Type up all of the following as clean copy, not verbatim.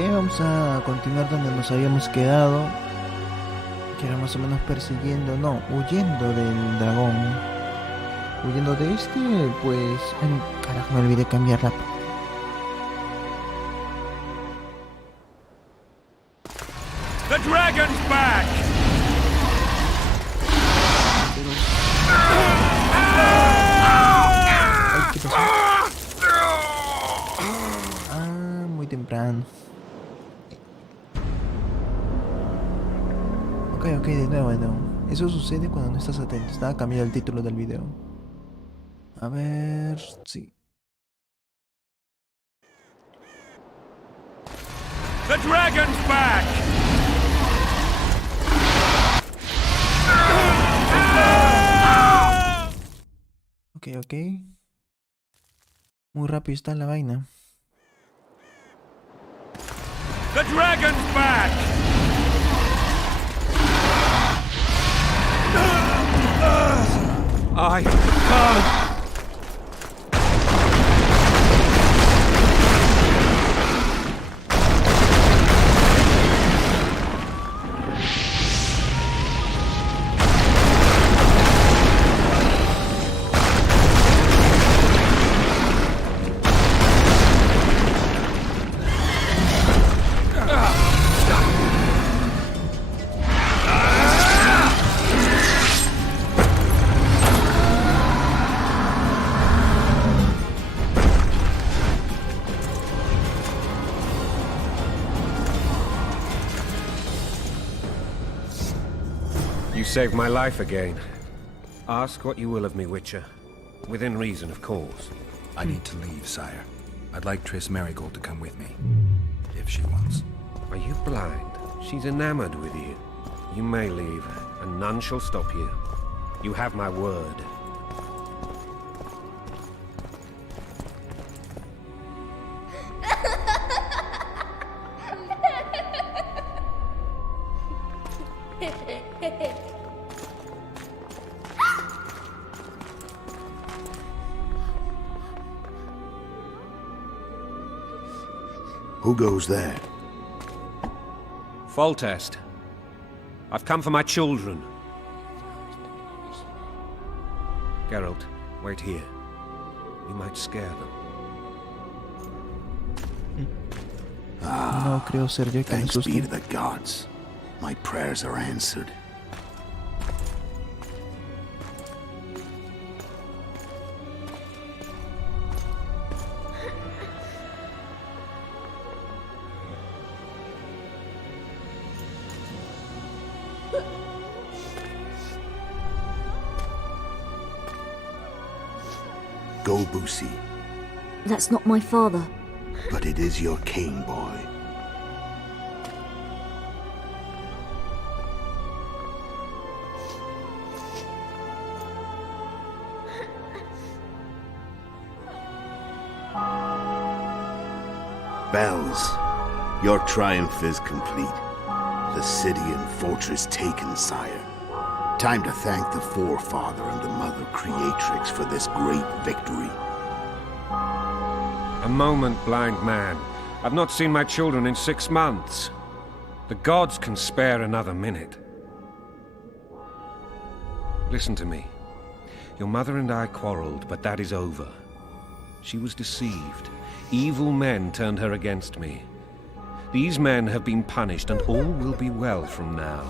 bien, vamos a continuar donde nos habíamos quedado. Que era más o menos persiguiendo, no, huyendo del dragón. Huyendo de este, pues... Ay, carajo, me olvidé cambiar la... The dragon's back! Ay, ¿qué pasó? Ah, muy temprano. Ok, de nuevo. Eso sucede cuando no estás atento. Estaba cambiando el título del video. A ver... Sí. The dragon's back! Ok. Muy rápido está la vaina. The dragon's back! I can't! You saved my life again. Ask what you will of me, Witcher. Within reason, of course. I need to leave, sire. I'd like Triss Merigold to come with me, if she wants. Are you blind? She's enamored with you. You may leave, and none shall stop you. You have my word. Who goes there? Foltest. I've come for my children. Geralt, wait here. You might scare them. No creo ser yo quien Thanks be asuste. to the gods. My prayers are answered. Go, Boosie. That's not my father. But it is your king, boy. Bells, your triumph is complete. The city and fortress taken, sire. Time to thank the forefather and the mother creatrix for this great victory. A moment, blind man. I've not seen my children in 6 months. The gods can spare another minute. Listen to me. Your mother and I quarreled, but that is over. She was deceived. Evil men turned her against me. These men have been punished, and all will be well from now.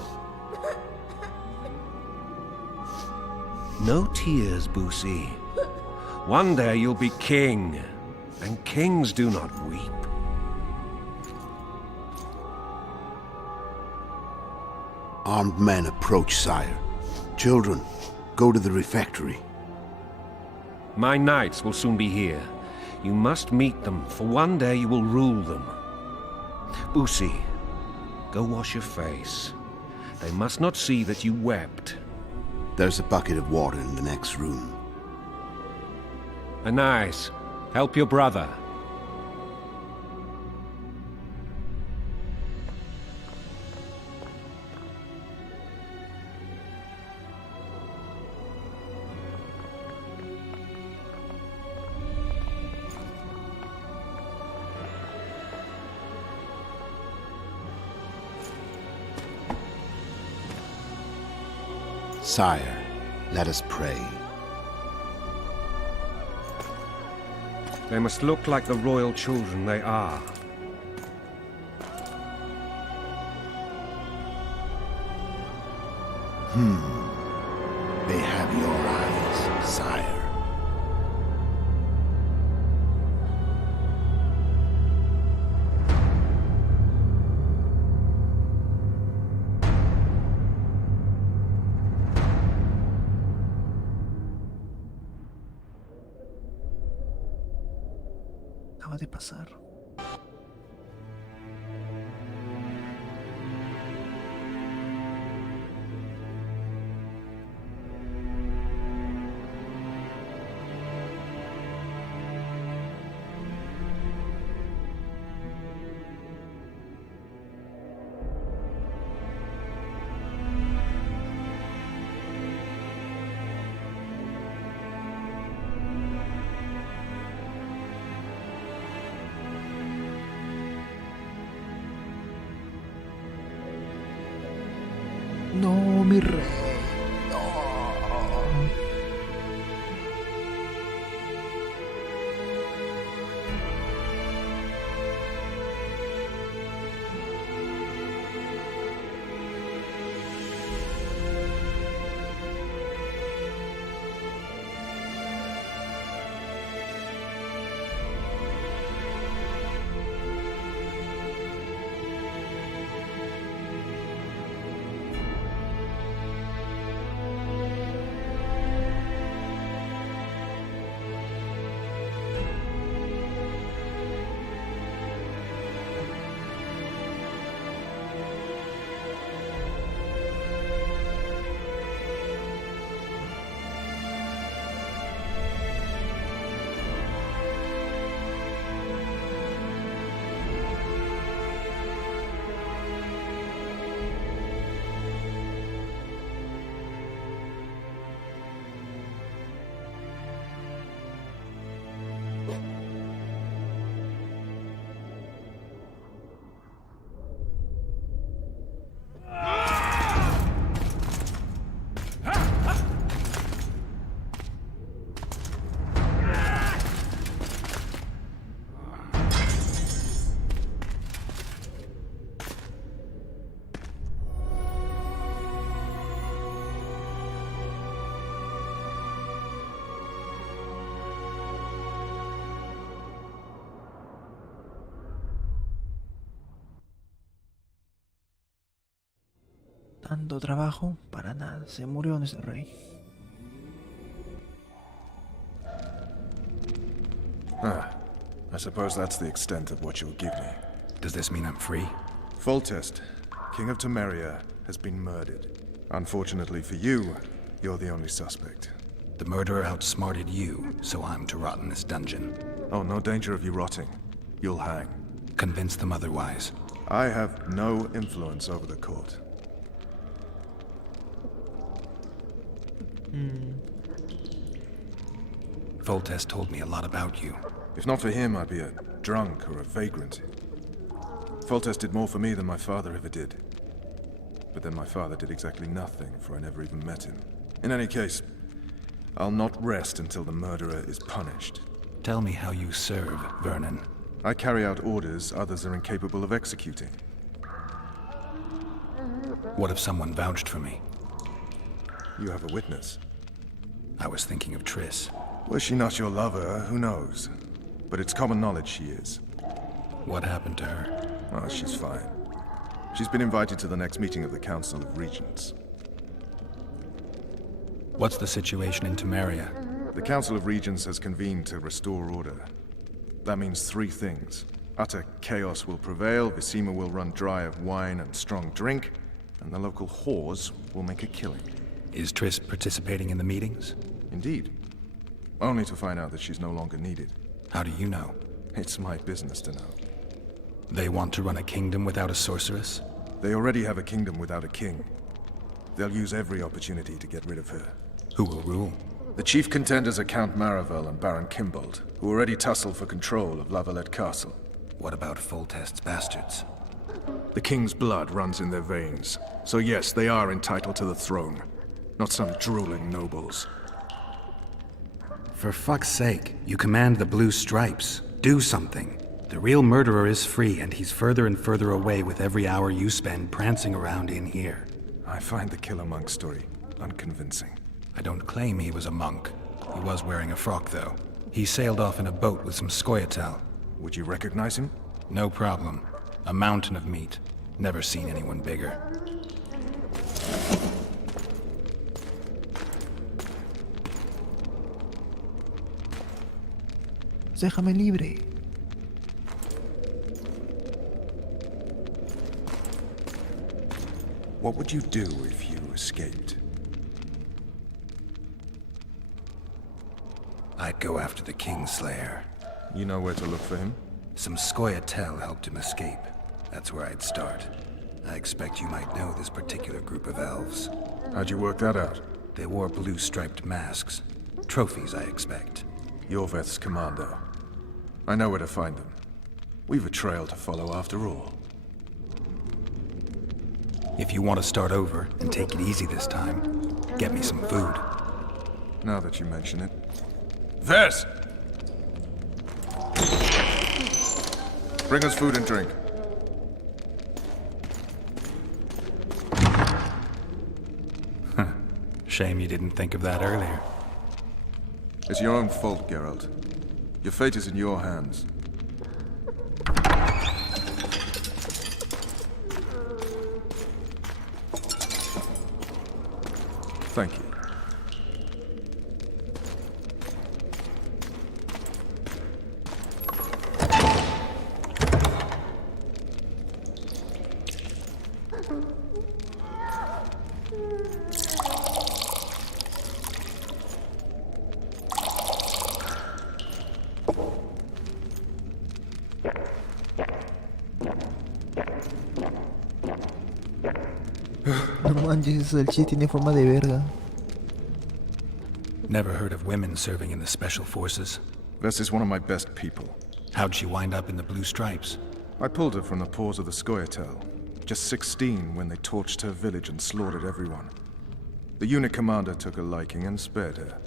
No tears, Boosie. One day you'll be king, and kings do not weep. Armed men approach, sire. Children, go to the refectory. My knights will soon be here. You must meet them, for one day you will rule them. Boosie, go wash your face. They must not see that you wept. There's a bucket of water in the next room. Anais, help your brother. Sire, let us pray. They must look like the royal children they are. They have your eyes, sire. Acaba de pasar. No, mi rey. No. Tanto trabajo para nada. Se murió nuestro rey. I suppose that's the extent of what you'll give me. Does this mean I'm free? Foltest, King of Temeria, has been murdered. Unfortunately for you, you're the only suspect. The murderer outsmarted you, so I'm to rot in this dungeon. Oh, no danger of you rotting. You'll hang. Convince them otherwise. I have no influence over the court. Foltest told me a lot about you. If not for him, I'd be a drunk or a vagrant. Foltest did more for me than my father ever did. But then my father did exactly nothing, for I never even met him. In any case, I'll not rest until the murderer is punished. Tell me how you serve, Vernon. I carry out orders others are incapable of executing. What if someone vouched for me? You have a witness. I was thinking of Triss. Was she not your lover? Who knows? But it's common knowledge she is. What happened to her? Oh, she's fine. She's been invited to the next meeting of the Council of Regents. What's the situation in Temeria? The Council of Regents has convened to restore order. That means three things. Utter chaos will prevail, Visima will run dry of wine and strong drink, and the local whores will make a killing. Is Triss participating in the meetings? Indeed. Only to find out that she's no longer needed. How do you know? It's my business to know. They want to run a kingdom without a sorceress? They already have a kingdom without a king. They'll use every opportunity to get rid of her. Who will rule? The chief contenders are Count Maravel and Baron Kimbold, who already tussle for control of Lavalette Castle. What about Foltest's bastards? The king's blood runs in their veins, so yes, they are entitled to the throne. not some drooling nobles. For fuck's sake, you command the blue stripes. Do something. The real murderer is free, and he's further and further away with every hour you spend prancing around in here. I find the killer monk story unconvincing. I don't claim he was a monk. He was wearing a frock, though. He sailed off in a boat with some Scoia'tael. Would you recognize him? No problem. A mountain of meat. Never seen anyone bigger. Déjame libre. What would you do if you escaped? I'd go after the Kingslayer. You know where to look for him? Some Scoia'tael helped him escape. That's where I'd start. I expect you might know this particular group of elves. How'd you work that out? They wore blue-striped masks. Trophies, I expect. Yorveth's commander. I know where to find them. We've a trail to follow after all. If you want to start over and take it easy this time, get me some food. Now that you mention it. Vers! Bring us food and drink. Shame you didn't think of that earlier. It's your own fault, Geralt. Your fate is in your hands. Thank you. No manches, el chi tiene forma de verga. Never heard of women serving in the special forces. Vess is one of my best people. How'd she wind up in the blue stripes? I pulled her from the paws of the Scoia'tael. Just 16 when they torched her village and slaughtered everyone. The unit commander took a liking and spared her.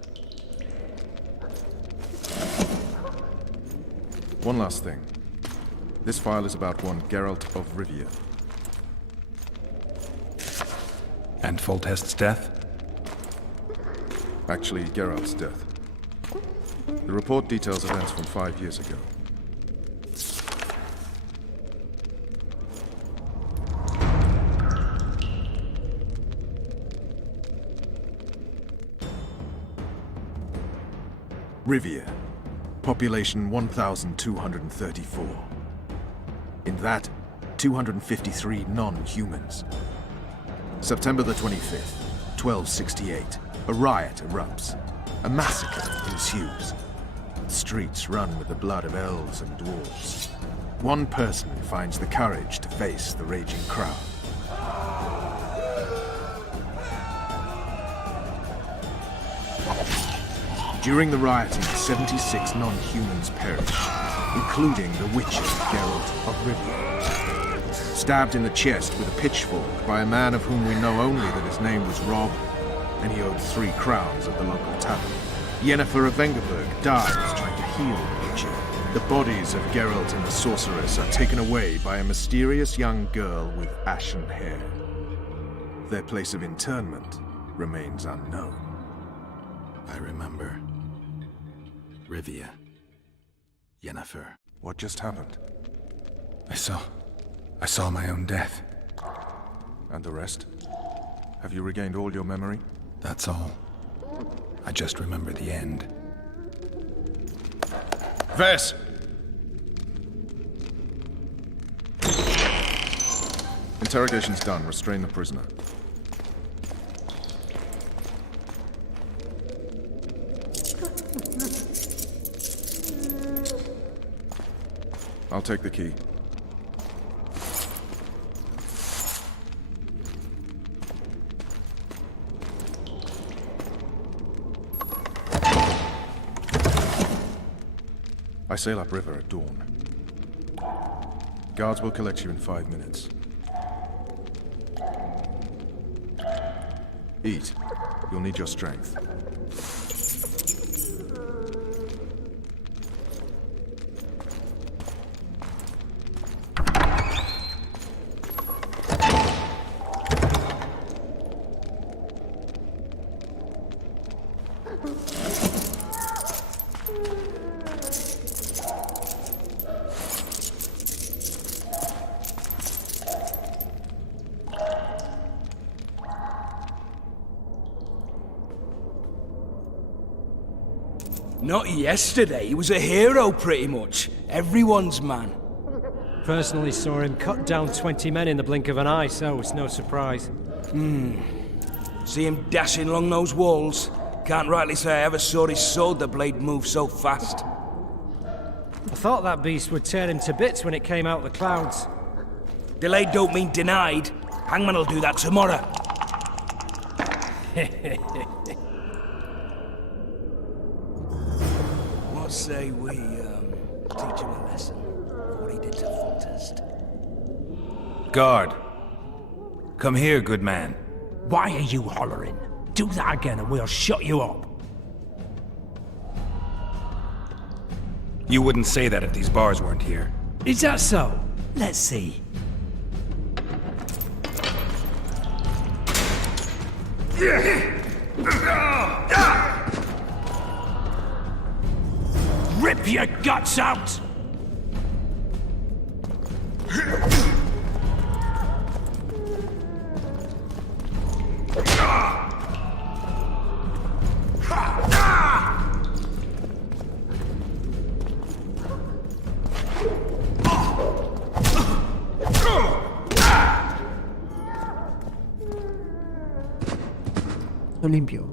One last thing. This file is about one Geralt of Rivia. And Foltest's death? Actually, Geralt's death. The report details events from 5 years ago. Rivia. Population 1,234. In that, 253 non-humans. September the 25th, 1268. A riot erupts. A massacre ensues. The streets run with the blood of elves and dwarves. One person finds the courage to face the raging crowd. During the rioting, 76 non-humans perish, including the witcher Geralt of Rivia. Stabbed in the chest with a pitchfork by a man of whom we know only that his name was Rob, and he owed 3 crowns at the local tavern. Yennefer of Vengerberg dies trying to heal the witcher. The bodies of Geralt and the sorceress are taken away by a mysterious young girl with ashen hair. Their place of interment remains unknown. I remember. Rivia. Yennefer. What just happened? I saw my own death. And the rest? Have you regained all your memory? That's all. I just remember the end. Vess! Interrogation's done. Restrain the prisoner. I'll take the key. I sail upriver at dawn. Guards will collect you in 5 minutes. Eat. You'll need your strength. Not yesterday, he was a hero pretty much. Everyone's man. Personally saw him cut down 20 men in the blink of an eye, so it's no surprise. See him dashing along those walls? Can't rightly say I ever saw his sword the blade move so fast. I thought that beast would tear him to bits when it came out of the clouds. Delayed don't mean denied. Hangman will do that tomorrow. What say we, teach him a lesson? What he did to Foltest. Guard. Come here, good man. Why are you hollering? Do that again and we'll shut you up. You wouldn't say that if these bars weren't here. Is that so? Let's see. Rip your guts out! Lo limpio.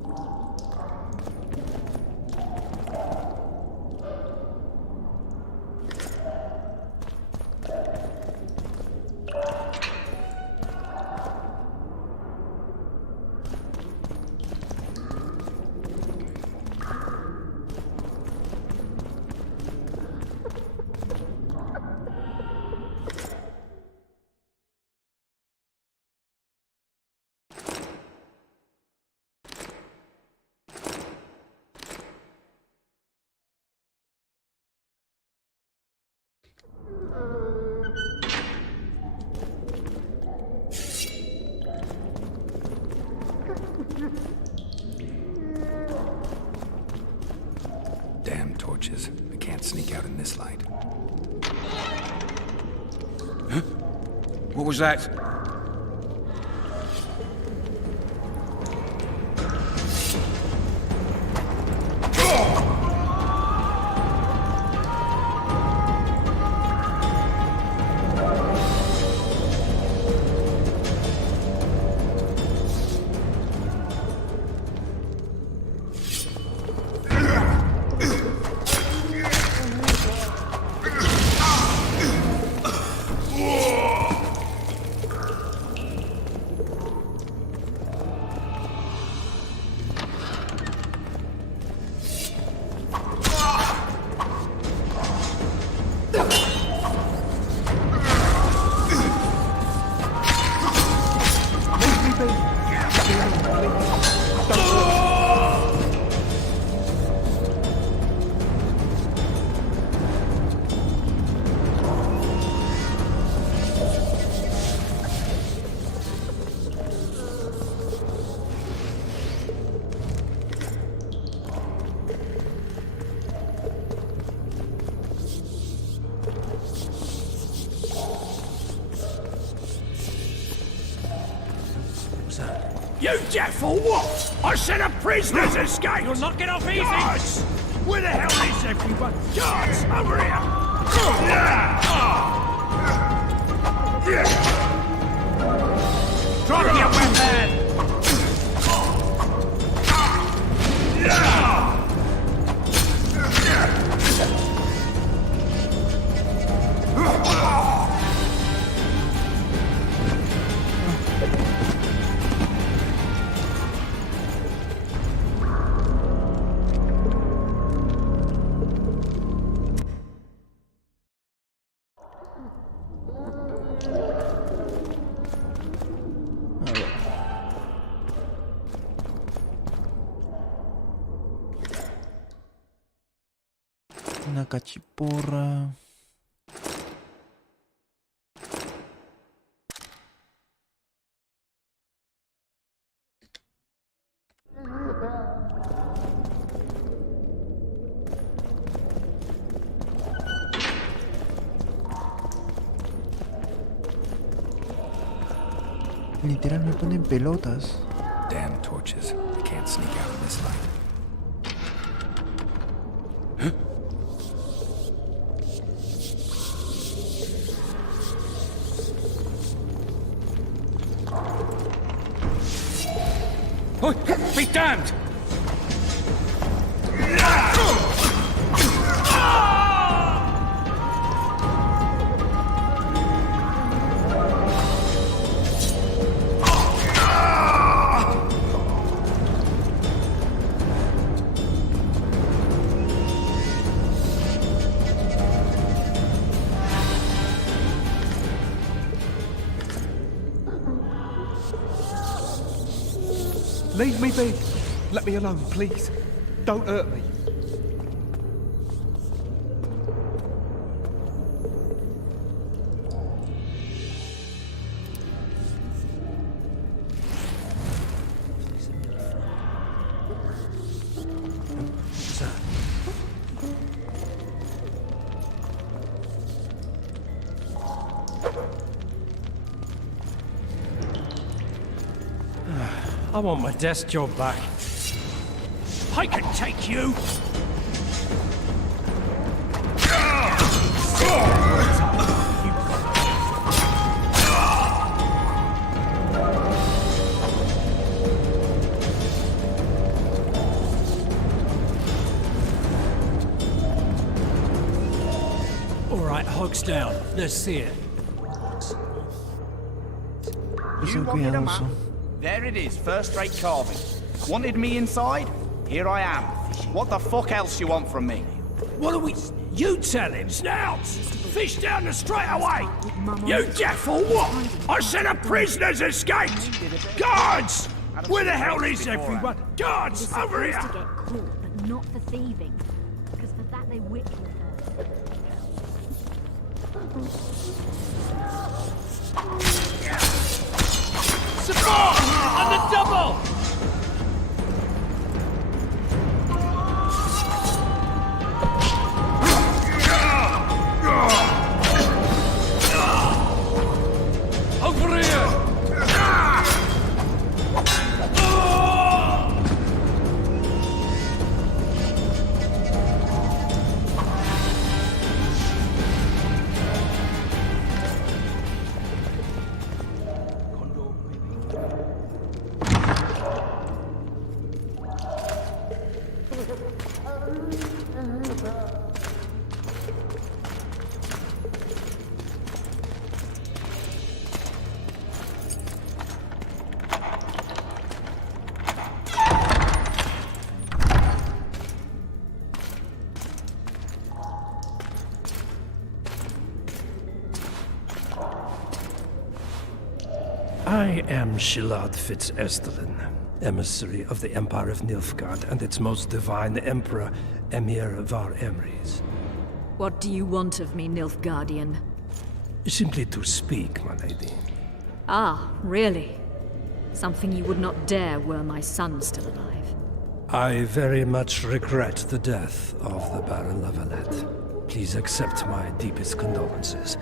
Damn torches. I can't sneak out in this light. What was that? You deaf or what? I said a prisoner's escaped! You'll not get off easy! Guards! Where the hell is everyone? Guards, over here! Drop your weapon! Una cachiporra. Literal me ponen pelotas. Damn torches. I can't sneak out in this light. Oh, be damned! Leave me be. Let me alone, please. Don't hurt me. I want my desk job back. I can take you! All right, hogs down. Let's see it. Soy cuidadoso. There it is, first-rate carving. Wanted me inside? Here I am. What the fuck else you want from me? What are we... You tell him, Snouts! Fish down the straight away! You deaf or what? I said a prisoner's escaped! Guards! Where the hell is everyone? Guards, over here! To get caught, but not for thieving. Because for that they whip you first. Support! On the double! Over here! I am Shilad Fitz-Estelin, emissary of the Empire of Nilfgaard and its most divine Emperor, Emir Var Emrys. What do you want of me, Nilfgaardian? Simply to speak, my lady. Ah, really? Something you would not dare were my son still alive. I very much regret the death of the Baron Lavalette. Please accept my deepest condolences.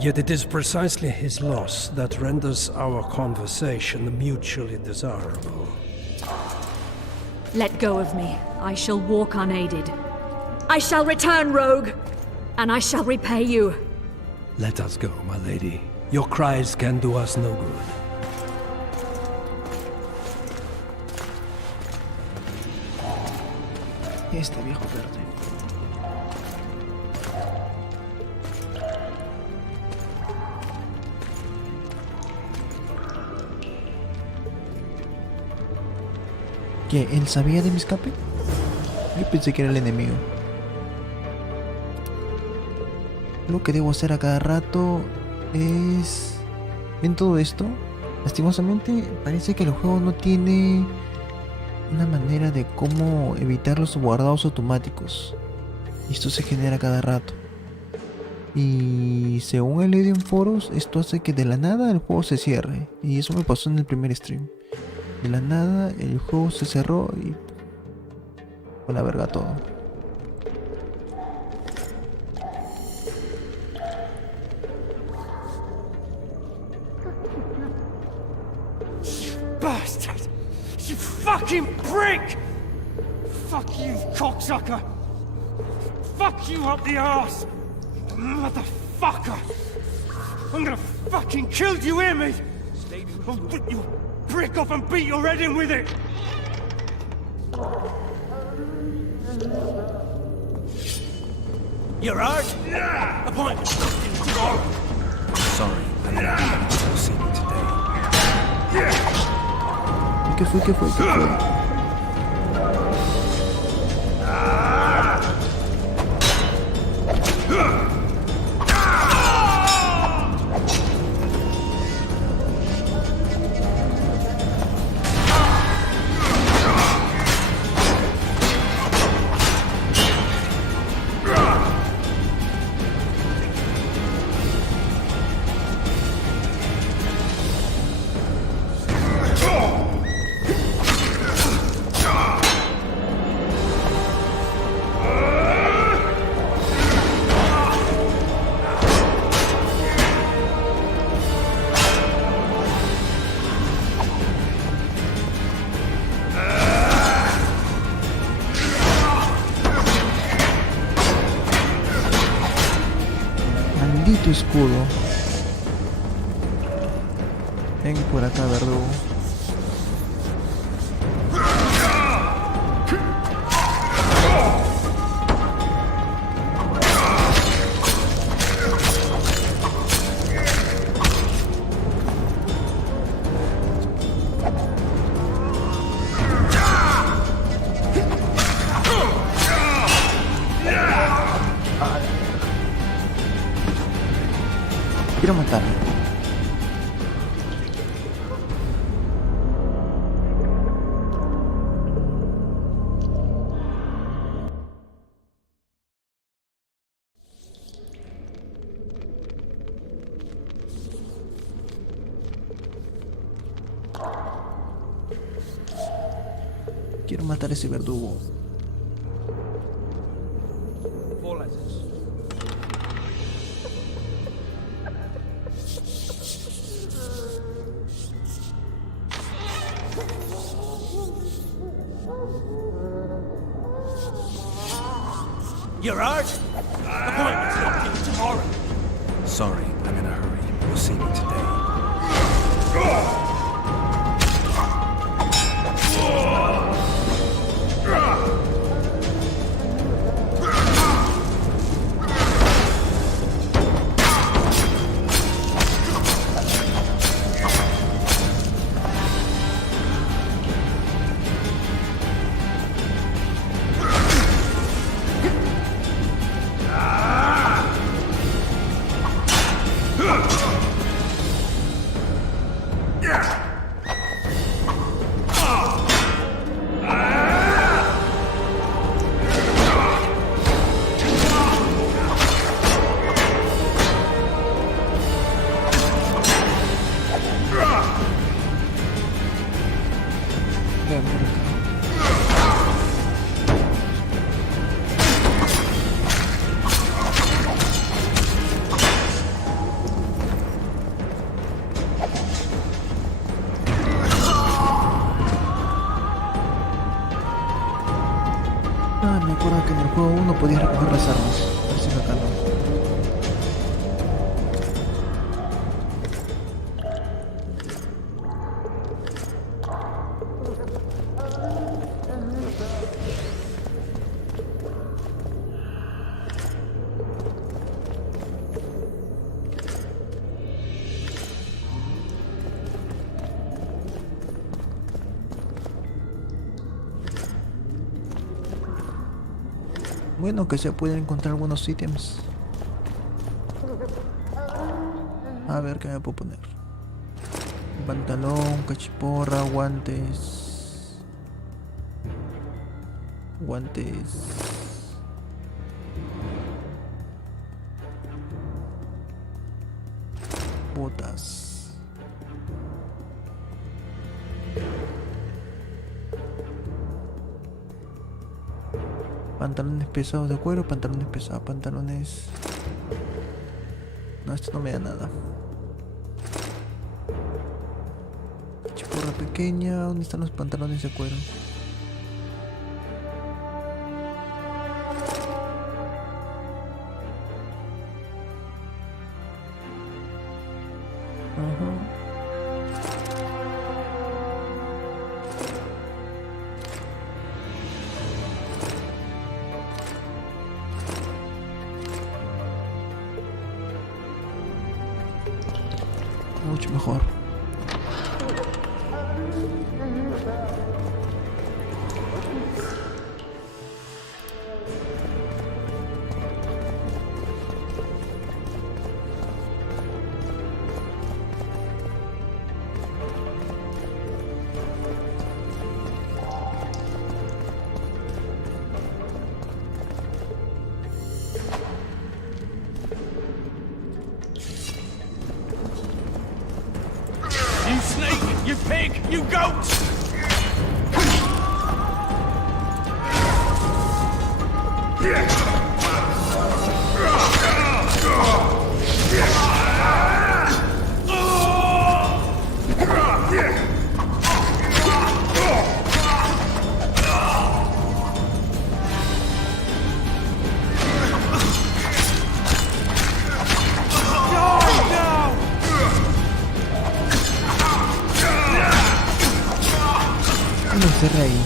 Yet it is precisely his loss that renders our conversation mutually desirable. Let go of me. I shall walk unaided. I shall return, rogue! And I shall repay you. Let us go, my lady. Your cries can do us no good. Este viejo verde. ¿Qué? ¿Él sabía de mi escape? Yo pensé que era el enemigo. Lo que debo hacer a cada rato es... ¿Ven todo esto? Lastimosamente parece que el juego no tiene una manera de cómo evitar los guardados automáticos. Y esto se genera cada rato. Y según he leído en foros, esto hace que de la nada el juego se cierre. Y eso me pasó en el primer stream. De la nada el juego se cerró y fue la verga todo. Bastard! You fucking prick! Fuck you, cocksucker! Fuck you up the arse! Motherfucker! I'm gonna fucking kill you, hear me? I'll rip your brick off and beat your head in with it! You're hurt? Yeah! Appointment tomorrow! Sorry, I'm not able to see me today. ¿Qué fue? ¿Qué fue? ¿Qué fue? Maldito escudo. Ven por acá, verdugo. Quiero matarlo. Quiero matar a ese verdugo. You're hurt? Appointment tomorrow. Sorry, I'm in a hurry. You'll see me today. Me acuerdo que en el juego 1 podías recoger las armas. Parece que acá no. Bueno, que se pueden encontrar algunos ítems. A ver qué me puedo poner. Pantalón, cachiporra, guantes. Guantes. botas. Pantalones pesados de cuero, pantalones pesados, pantalones... No, esto no me da nada. Chiporra pequeña, ¿dónde están los pantalones de cuero? Mucho mejor. You snake! You pig! You goat! Lo cerré ahí.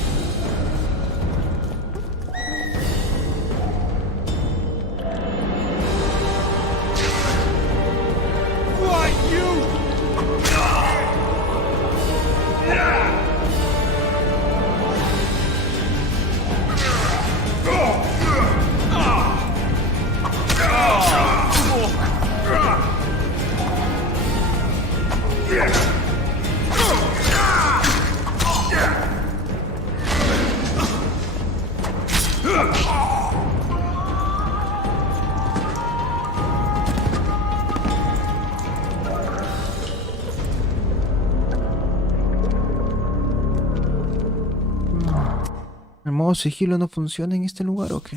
¿El modo sigilo no funciona en este lugar o qué?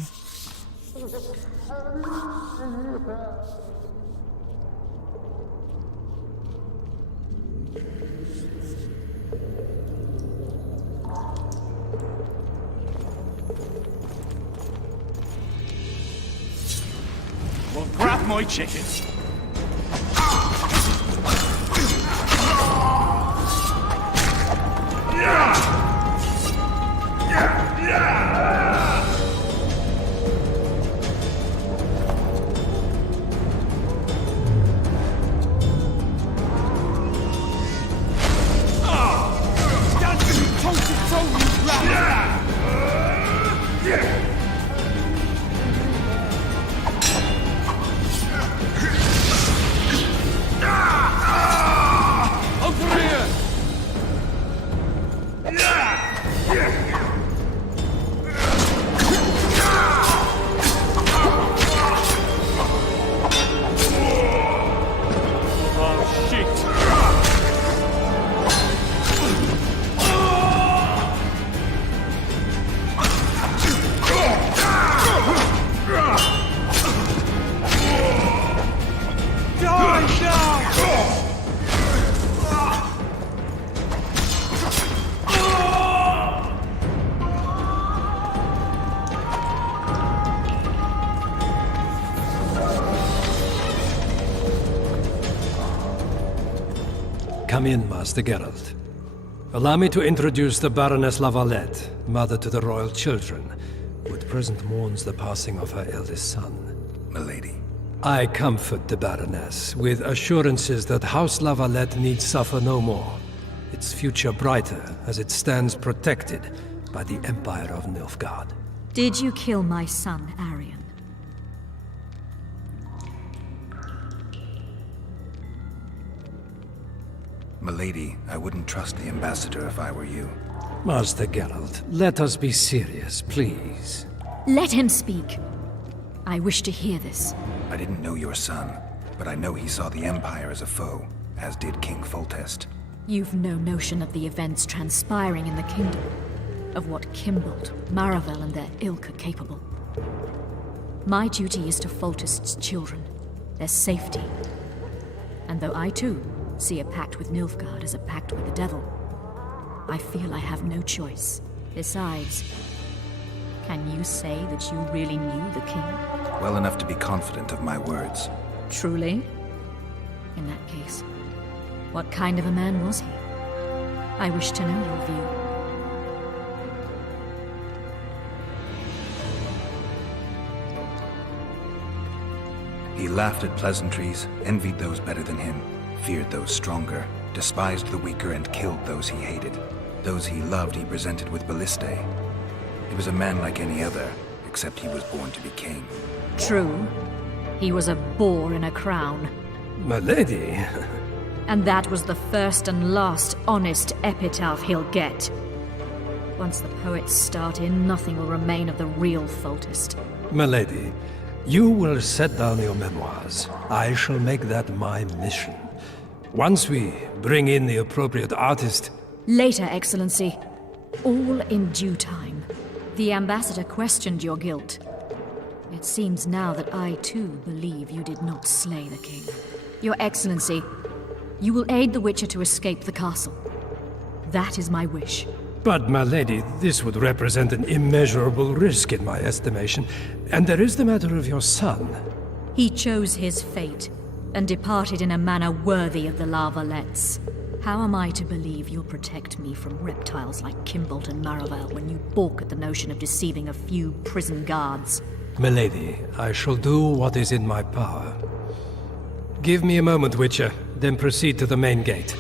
Well, grab my chicken. Come in, Master Geralt. Allow me to introduce the Baroness Lavalette, mother to the royal children, who at present mourns the passing of her eldest son. Milady. I comfort the Baroness with assurances that House Lavalette need suffer no more, its future brighter as it stands protected by the Empire of Nilfgaard. Did you kill my son, Arion? Milady, I wouldn't trust the ambassador if I were you. Master Geralt, let us be serious, please. Let him speak. I wish to hear this. I didn't know your son, but I know he saw the Empire as a foe, as did King Foltest. You've no notion of the events transpiring in the kingdom, of what Kimbold, Maravel, and their ilk are capable. My duty is to Foltest's children, their safety. And though I too see a pact with Nilfgaard as a pact with the devil, I feel I have no choice. Besides, can you say that you really knew the king? Well enough to be confident of my words. Truly? In that case, what kind of a man was he? I wish to know your view. He laughed at pleasantries, envied those better than him, feared those stronger, despised the weaker and killed those he hated. Those he loved he presented with ballistae. He was a man like any other, except he was born to be king. True. He was a boar in a crown. My lady. And that was the first and last honest epitaph he'll get. Once the poets start in, nothing will remain of the real Foltest. My lady, you will set down your memoirs. I shall make that my mission. Once we bring in the appropriate artist... Later, Excellency. All in due time. The ambassador questioned your guilt. It seems now that I too believe you did not slay the king. Your Excellency, you will aid the Witcher to escape the castle. That is my wish. But, my lady, this would represent an immeasurable risk in my estimation. And there is the matter of your son. He chose his fate, and departed in a manner worthy of the Larvalets. How am I to believe you'll protect me from reptiles like Kimbold and Maravel when you balk at the notion of deceiving a few prison guards? Milady, I shall do what is in my power. Give me a moment, Witcher, then proceed to the main gate.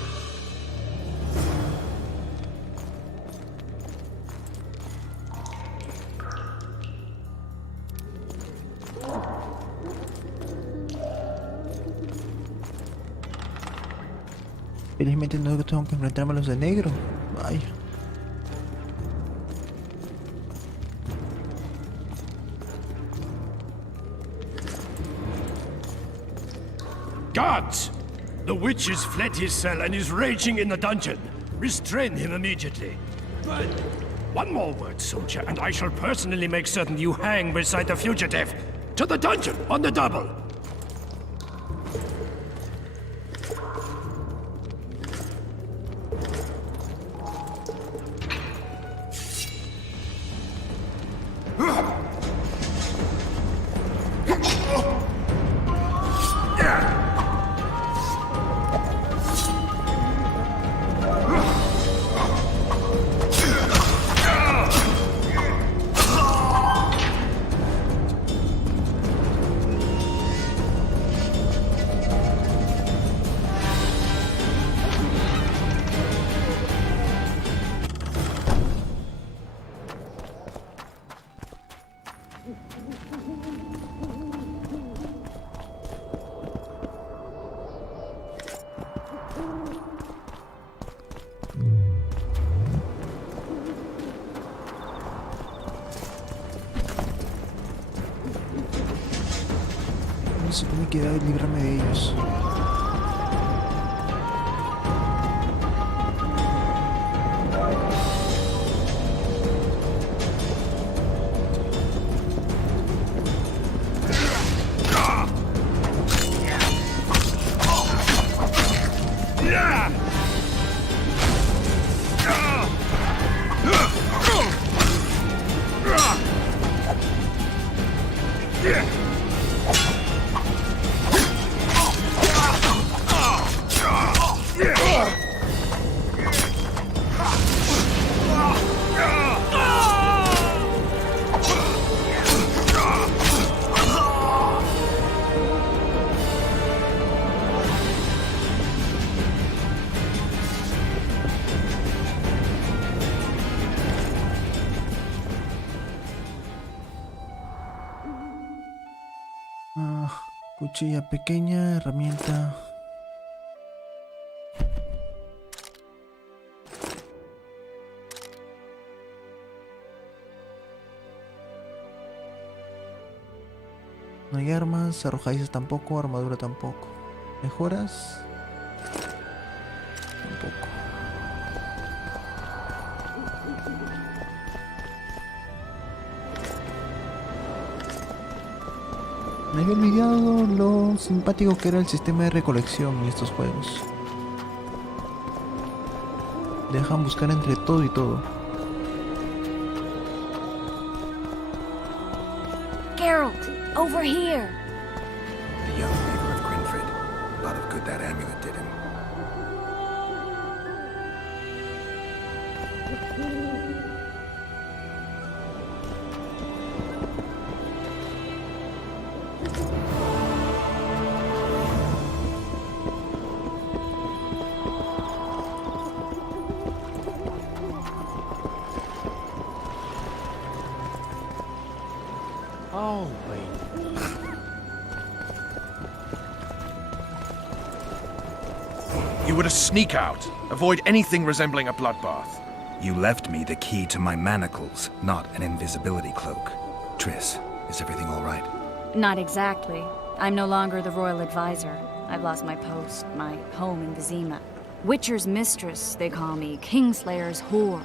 Felizmente no tengo que enfrentarme a los de negro. Vaya. Guards! The witch has fled his cell and is raging in the dungeon. Restrain him immediately. But one more word, soldier, and I shall personally make certain you hang beside the fugitive. To the dungeon, on the double! No sé cómo queda librarme de ellos. Cuchilla pequeña, herramienta. No hay armas, arrojadizas tampoco, armadura tampoco. ¿Mejoras? Tampoco. Me había olvidado lo simpático que era el sistema de recolección en estos juegos. Dejan buscar entre todo y todo. Geralt, over here! The young weaver of Grinfrid. A lot of good that amulet did him. Oh, wait. You were to sneak out. Avoid anything resembling a bloodbath. You left me the key to my manacles, not an invisibility cloak. Triss, is everything all right? Not exactly. I'm no longer the royal advisor. I've lost my post, my home in Vizima. Witcher's mistress, they call me. Kingslayer's whore.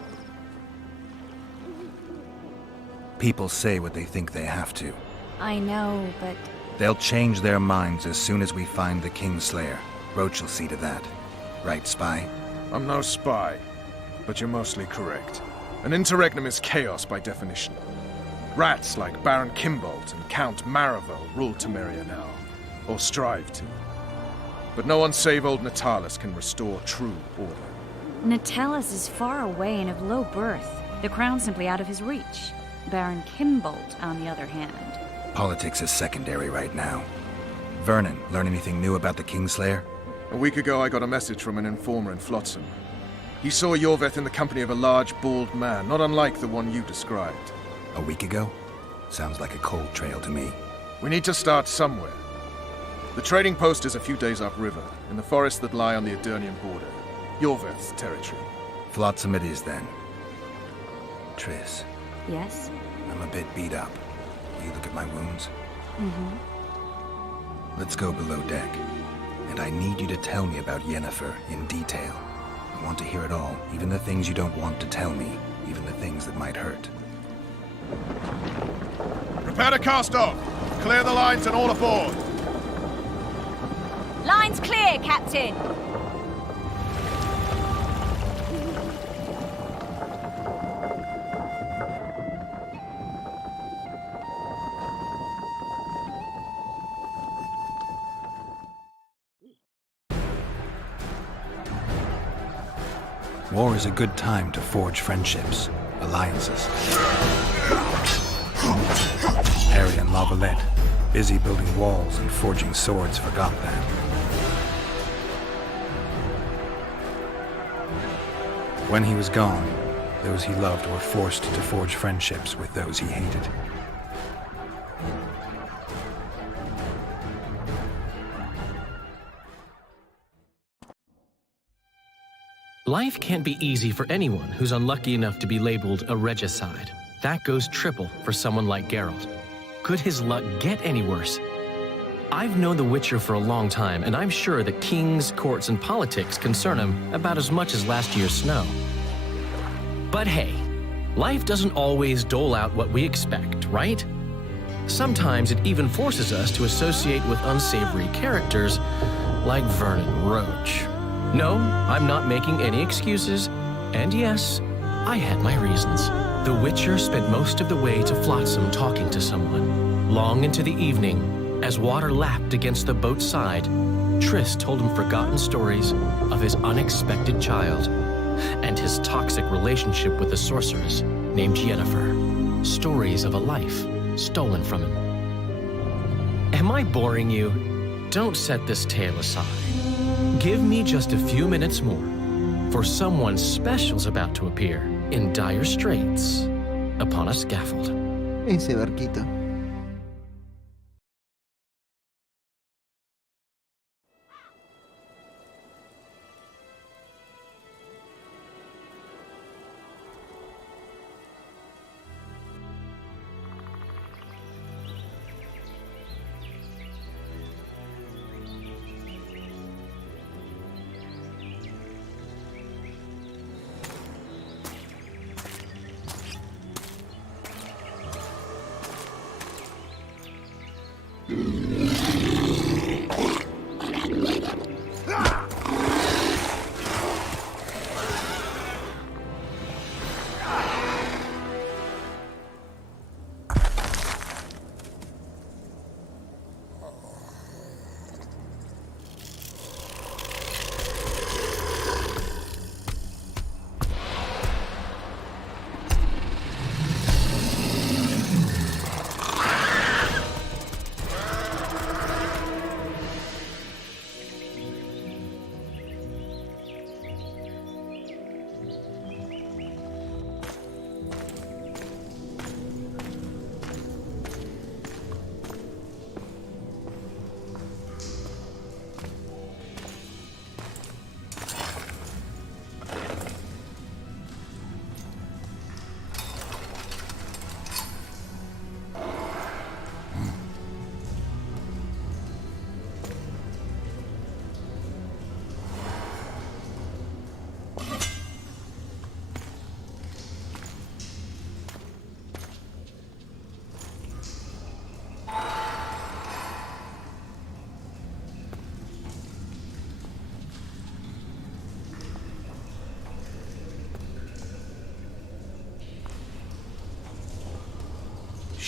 People say what they think they have to. I know, but... They'll change their minds as soon as we find the Kingslayer. Roach will see to that. Right, spy? I'm no spy, but you're mostly correct. An interregnum is chaos by definition. Rats like Baron Kimbolt and Count Maravel rule Temeria now, or strive to. But no one save old Natalis can restore true order. Natalis is far away and of low birth. The crown's simply out of his reach. Baron Kimbolt, on the other hand. Politics is secondary right now. Vernon, learn anything new about the Kingslayer? A week ago, I got a message from an informer in Flotsam. He saw Yorveth in the company of a large, bald man, not unlike the one you described. A week ago? Sounds like a cold trail to me. We need to start somewhere. The trading post is a few days upriver, in the forests that lie on the Edirnian border. Yorveth's territory. Flotsam it is, then. Triss. Yes? I'm a bit beat up. You look at my wounds? Mm-hmm. Let's go below deck. And I need you to tell me about Yennefer in detail. I want to hear it all, even the things you don't want to tell me, even the things that might hurt. Prepare to cast off! Clear the lines and all aboard! Line's clear, Captain! War is a good time to forge friendships, alliances. Harry and Lavalette, busy building walls and forging swords, forgot that. When he was gone, those he loved were forced to forge friendships with those he hated. Life can't be easy for anyone who's unlucky enough to be labeled a regicide. That goes triple for someone like Geralt. Could his luck get any worse? I've known the Witcher for a long time, and I'm sure that kings, courts, and politics concern him about as much as last year's snow. But hey, life doesn't always dole out what we expect, right? Sometimes it even forces us to associate with unsavory characters like Vernon Roach. No, I'm not making any excuses. And yes, I had my reasons. The Witcher spent most of the way to Flotsam talking to someone. Long into the evening, as water lapped against the boat's side, Triss told him forgotten stories of his unexpected child and his toxic relationship with a sorceress named Yennefer. Stories of a life stolen from him. Am I boring you? Don't set this tale aside. Give me just a few minutes more, for someone special's about to appear in dire straits upon a scaffold. Ese barquito.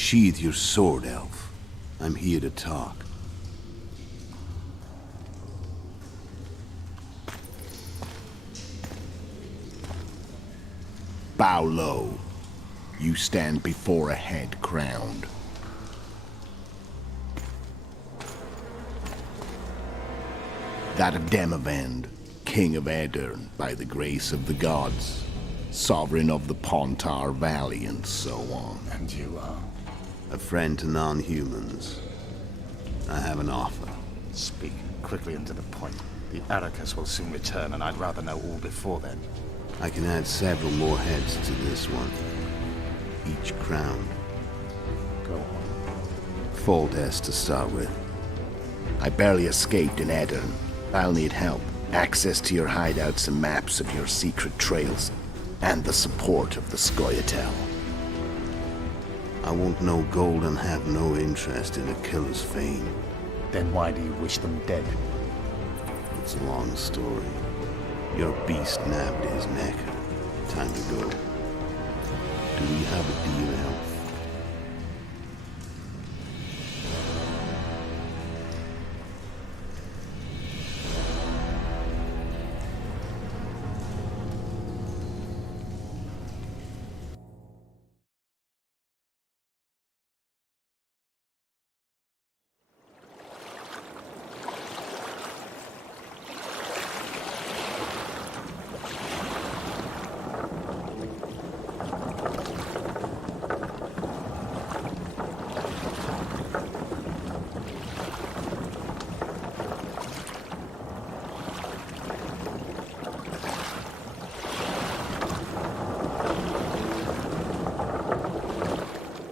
Sheathe your sword, elf. I'm here to talk. Bow low. You stand before a head crowned. That of Demavend, king of Aedirn, by the grace of the gods, sovereign of the Pontar Valley, and so on. And you are? A friend to non-humans. I have an offer. Speak quickly and to the point. The Arrakis will soon return, and I'd rather know all before then. I can add several more heads to this one. Each crowned. Go on. Foltest to start with. I barely escaped in Aedirn. I'll need help. Access to your hideouts and maps of your secret trails. And the support of the Scoia'tael. I want no gold and have no interest in a killer's fame. Then why do you wish them dead? It's a long story. Your beast nabbed his neck. Time to go. Do we have a deal, elf?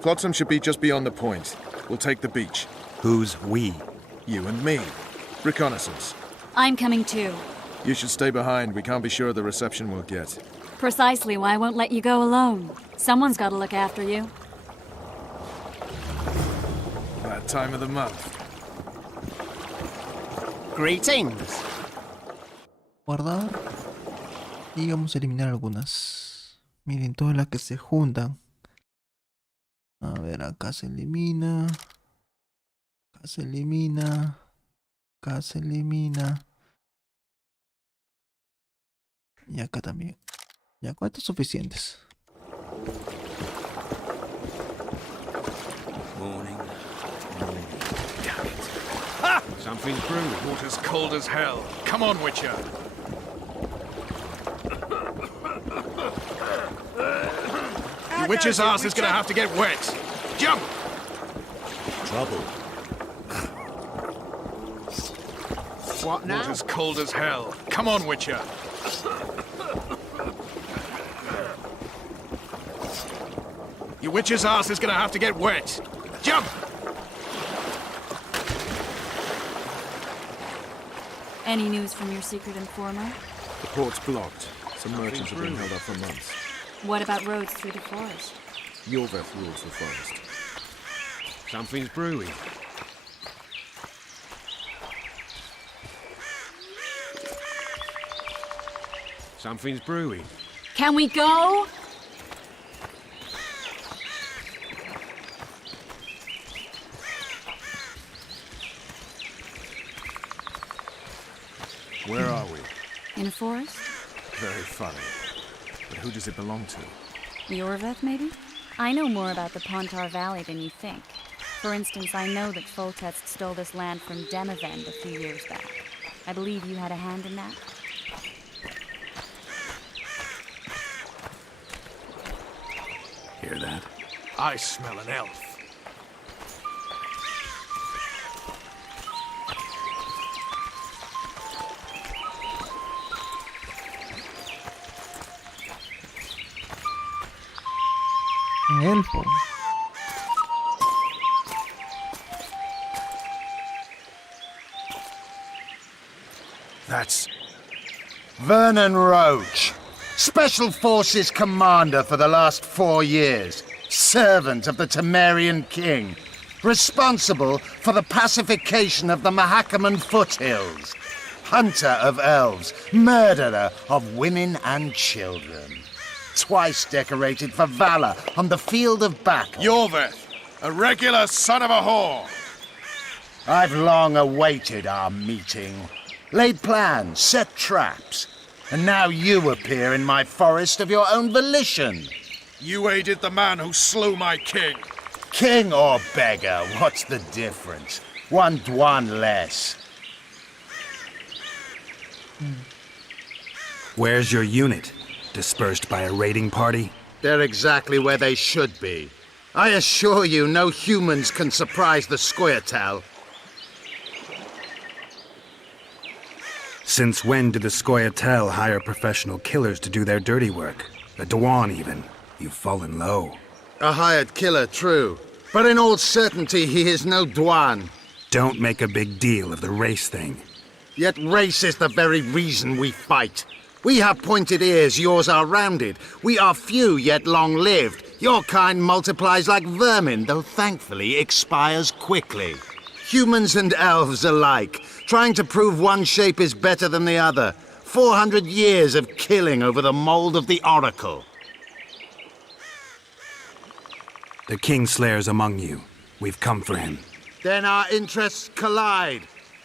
Flotsam should be just beyond the point. We'll take the beach. Who's we? You and me. Reconnaissance. I'm coming too. You should stay behind. We can't be sure of the reception we'll get. Precisely why I won't let you go alone. Someone's got to look after you. That time of the month. Greetings. Guardar. Y vamos a eliminar algunas. Miren todas las que se juntan. A ver, acá se elimina. Acá se elimina. Acá se elimina. Y acá también. Ya con estos suficientes. Morning. Damn it. Ha! Something's brewing. Water's cold as hell. Come on, Witcher. The Witcher's ass is gonna have to get wet. Jump! Trouble. What now? Water's cold as hell. Come on, Witcher. Your Witcher's ass is gonna have to get wet. Jump! Any news from your secret informer? The port's blocked. Some merchants have been held up for months. What about roads through the forest? Yorveth rules the forest. Something's brewing. Something's brewing. Can we go? Where are we? In a forest? Very funny. But who does it belong to? Yorveth, maybe? I know more about the Pontar Valley than you think. For instance, I know that Foltest stole this land from Demavend a few years back. I believe you had a hand in that? Hear that? I smell an elf. Elfo. That's Vernon Roach, Special Forces Commander for the last 4 years, servant of the Temerian King, responsible for the pacification of the Mahakaman foothills, hunter of elves, murderer of women and children. Twice decorated for valor on the field of battle. Yorveth, a regular son of a whore. I've long awaited our meeting. Laid plans, set traps. And now you appear in my forest of your own volition. You aided the man who slew my king. King or beggar, what's the difference? One Dwan less. Where's your unit? Dispersed by a raiding party? They're exactly where they should be. I assure you, no humans can surprise the Scoia'tael. Since when did the Scoia'tael hire professional killers to do their dirty work? A Dwan, even. You've fallen low. A hired killer, true. But in all certainty, he is no Dwan. Don't make a big deal of the race thing. Yet race is the very reason we fight. We have pointed ears, yours are rounded. We are few, yet long-lived. Your kind multiplies like vermin, though thankfully expires quickly. Humans and elves alike, trying to prove one shape is better than the other. 400 years of killing over the mold of the Oracle. The Kingslayer's among you. We've come for him. Then our interests collide.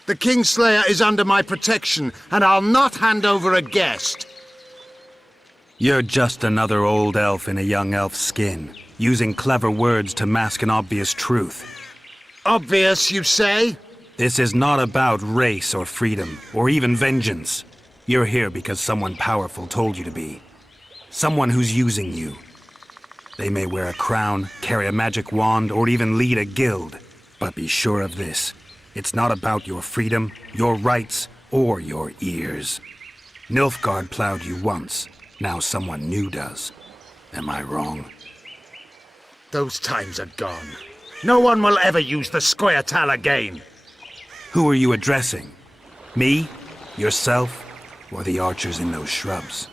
The Kingslayer is under my protection, and I'll not hand over a guest. You're just another old elf in a young elf's skin, using clever words to mask an obvious truth. Obvious, you say? This is not about race or freedom, or even vengeance. You're here because someone powerful told you to be. Someone who's using you. They may wear a crown, carry a magic wand, or even lead a guild. But be sure of this. It's not about your freedom, your rights, or your ears. Nilfgaard plowed you once. Now someone new does. Am I wrong? Those times are gone. No one will ever use the Scoia'tael again. Who are you addressing? Me? Yourself? Or the archers in those shrubs?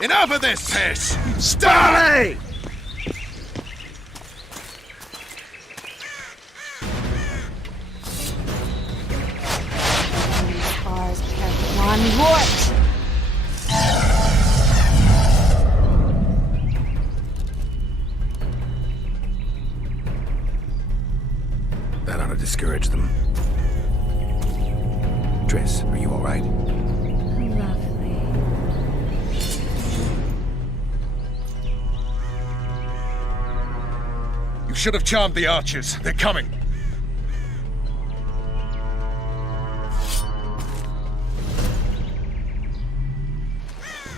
Enough of this piss! Starley! That ought to discourage them. Triss, are you all right? Lovely. You should have charmed the archers. They're coming.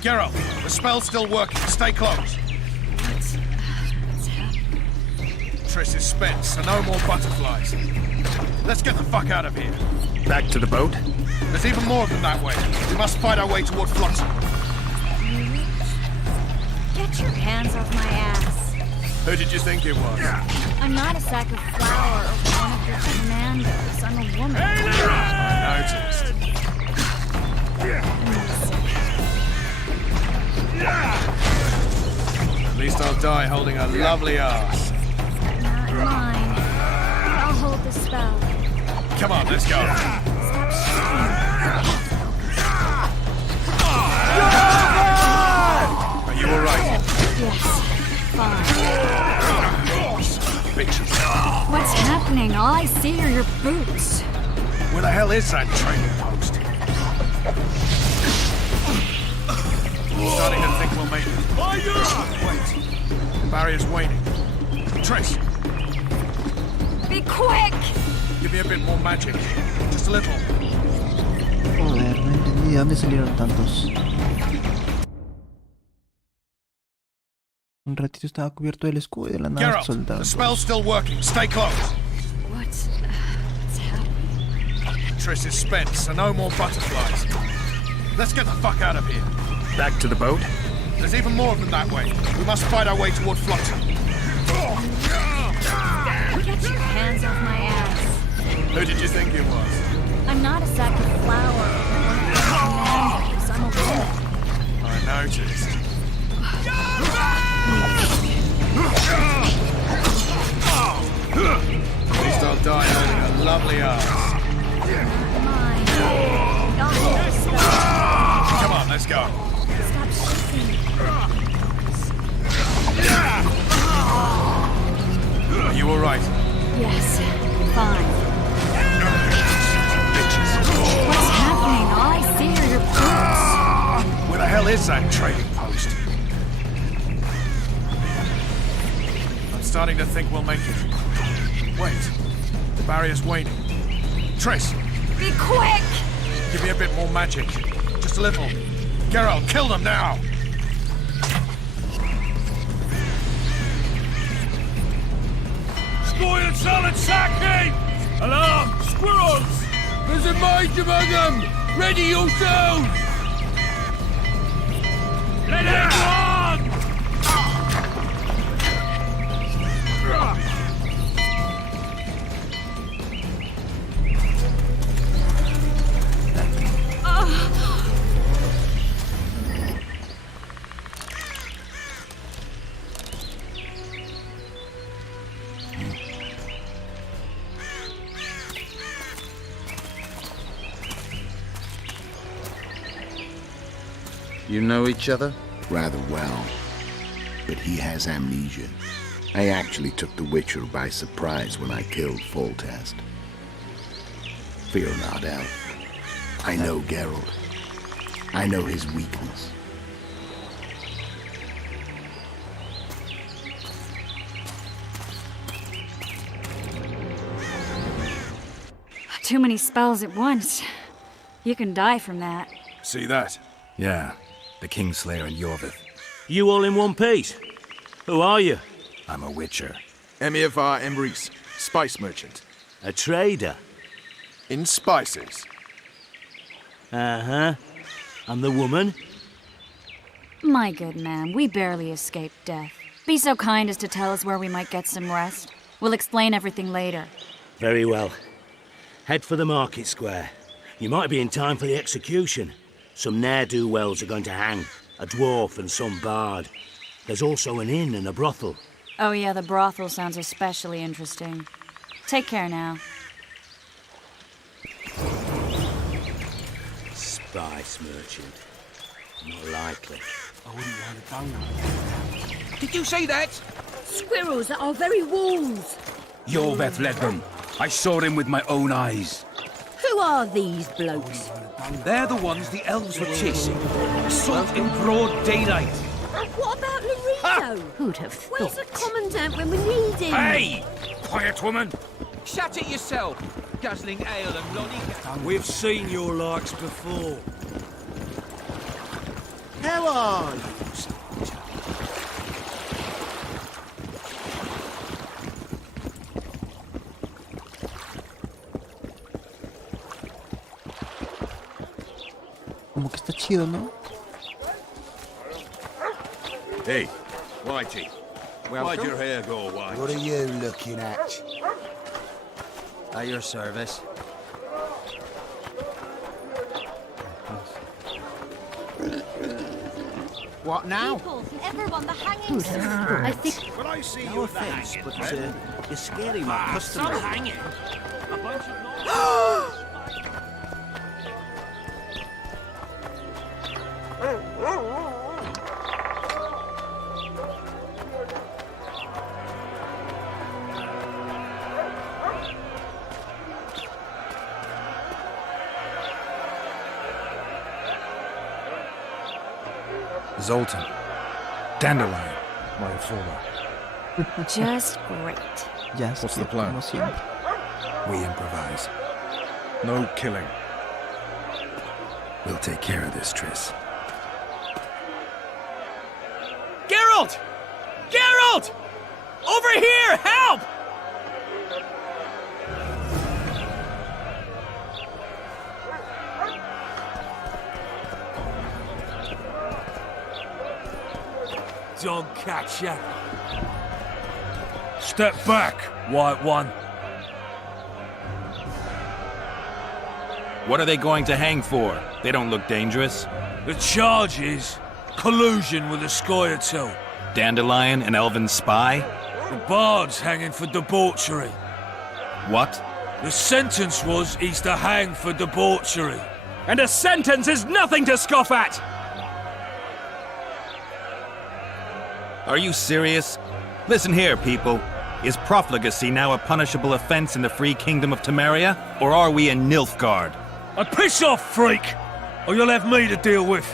Geralt, the spell's still working. Stay close. What's happening? Triss is spent, so no more butterflies. Let's get the fuck out of here. Back to the boat? There's even more of them that way. We must fight our way toward Flotsam. Get your hands off my ass. Who did you think it was? I'm not a sack of flour or one of your commandos. I'm a woman. I noticed. At least I'll die holding a lovely ass. Not mine. I'll hold the spell. Come on, let's go. Stop shooting. Are you alright? Yes. Fine. Bitches. What's happening? All I see are your boots. Where the hell is that training post? I'm starting to think we'll make it. Wait. The barrier's waning. Trish, Be quick! give me a bit more magic. Just a little. Joder, no entendí de dónde salieron tantos. Un ratito estaba cubierto del escudo y de la nada Geralt, soldaron. the spell's still working. Stay close. What's happening? Triss is spent, so no more butterflies. Let's get the fuck out of here. Back to the boat? There's even more of them that way. We must fight our way toward Flotsam. Get your hands off my ass. Who did you think it was? I'm not a sack of flour. I'm a woman. I noticed. At least I'll die holding a lovely ass. Come on, let's go. Stop shooting. Are you alright? Yes, fine. Bitches. What's happening? All I see are your boots. Where the hell is that trading post? I'm starting to think we'll make it. Wait. The barrier's waning. Triss, Be quick! give me a bit more magic. Just a little. Geralt, kill them now! Spoil solid sacking! Alarm! Squirrels! There's a mage among them! Ready yourselves! Let it run! You know each other? Rather well, but he has amnesia. I actually took the Witcher by surprise when I killed Foltest. Fear not, Elf. I know Geralt. I know his weakness. Too many spells at once. You can die from that. See that? Yeah, the Kingslayer and Yorvith. You all in one piece? Who are you? I'm a witcher. Emir var Emrys, spice merchant. A trader? In spices. Uh-huh. And the woman? My good man, we barely escaped death. Be so kind as to tell us where we might get some rest. We'll explain everything later. Very well. Head for the market square. You might be in time for the execution. Some ne'er-do-wells are going to hang. A dwarf and some bard. There's also an inn and a brothel. Oh yeah, the brothel sounds especially interesting. Take care now. Spice merchant. Not likely. I wouldn't want a donut. Did you see that? Squirrels at our very walls. Yorveth led them. I saw him with my own eyes. Who are these blokes? They're the ones the elves were chasing. Assault in broad daylight. What about Larito? Who'd have thought? Where's the commandant when we need him? Hey! Quiet, woman! Shut it yourself, guzzling ale and lollygag. We've seen your likes before. How are you? Como que está chido, ¿no? Hey, Whitey. Why'd your hair go white? What are you looking at? At your service. What now? People, everyone, the hangings. I think. Well, I see No you offence, but hanging. you're scaring my customers. Stop hanging. A bunch of Zoltan. Dandelion. My informer. Just great. What's the plan? We improvise. No killing. We'll take care of this, Triss. Geralt! Geralt! Over here! Help! Don't catch ya. Step back, White One. What are they going to hang for? They don't look dangerous. The charge is collusion with the Scoia'tael. Dandelion, an elven spy? The bard's hanging for debauchery. What? The sentence was he's to hang for debauchery. And a sentence is nothing to scoff at! Are you serious? Listen here, people. Is profligacy now a punishable offense in the free kingdom of Temeria? Or are we in Nilfgaard? Piss off, freak! Or you'll have me to deal with.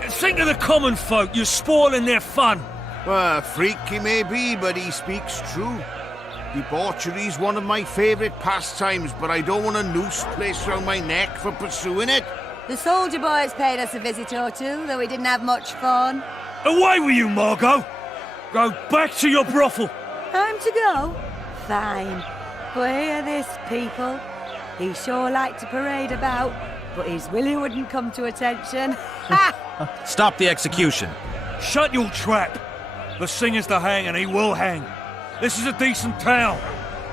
Think of the common folk, you're spoiling their fun. Well, freak he may be, but he speaks true. Debauchery's one of my favourite pastimes, but I don't want a noose placed round my neck for pursuing it. The soldier boys paid us a visit or two, though we didn't have much fun. Away with you, Margot! Go back to your brothel. Time to go? Fine. But hear this, people. He sure liked to parade about, but his Willie wouldn't come to attention. Stop the execution. Shut your trap. The singer's to hang, and he will hang. This is a decent town.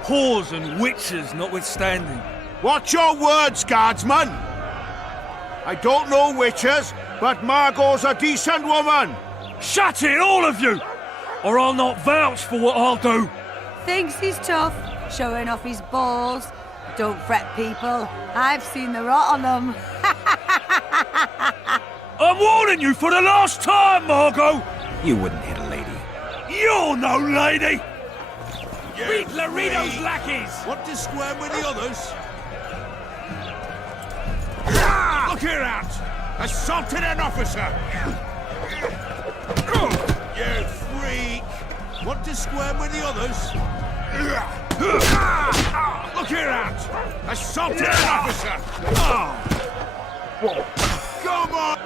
Whores and witches notwithstanding. Watch your words, guardsman! I don't know witches, but Margot's a decent woman! Shut it, all of you! Or I'll not vouch for what I'll do. Thinks he's tough, showing off his balls. Don't fret, people. I've seen the rot on them. I'm warning you for the last time, Margot! You wouldn't hit a lady. You're no lady! Beat Laredo's lackeys! Want to square with the others? Look here out! Assaulted an officer! You freak! Want to square with the others? Look here out! Assaulted an officer! Come on!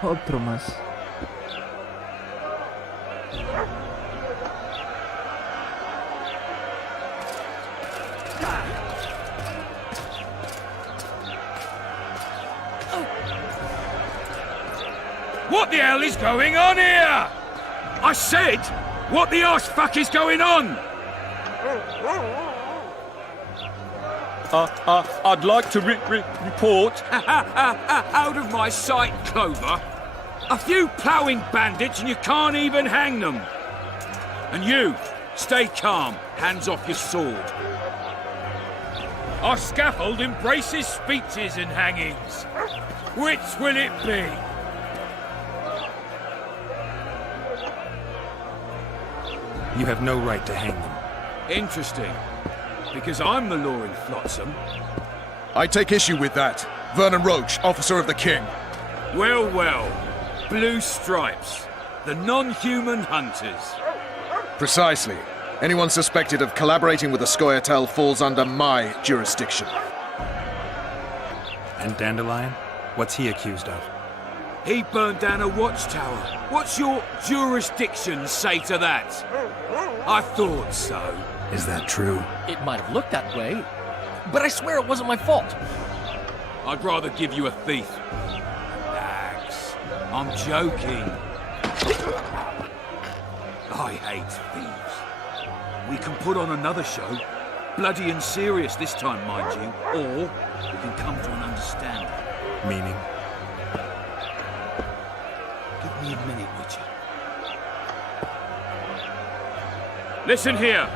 Otro más. What the hell is going on here? I said, what the arse fuck is going on? I'd like to report. Out of my sight, Clover. A few ploughing bandits and you can't even hang them. And you, stay calm, hands off your sword. Our scaffold embraces speeches and hangings. Which will it be? You have no right to hang them. Interesting. Because I'm the law in Flotsam. I take issue with that. Vernon Roach, officer of the king. Well, well. Blue stripes. The non-human hunters. Precisely. Anyone suspected of collaborating with the Scoia'tael falls under my jurisdiction. And Dandelion? What's he accused of? He burned down a watchtower. What's your jurisdiction say to that? I thought so. Is that true? It might have looked that way, but I swear it wasn't my fault. I'd rather give you a thief. Relax. I'm joking. I hate thieves. We can put on another show. bloody and serious this time, mind you, or we can come to an understanding. Meaning? Give me a minute, Witcher. Listen here.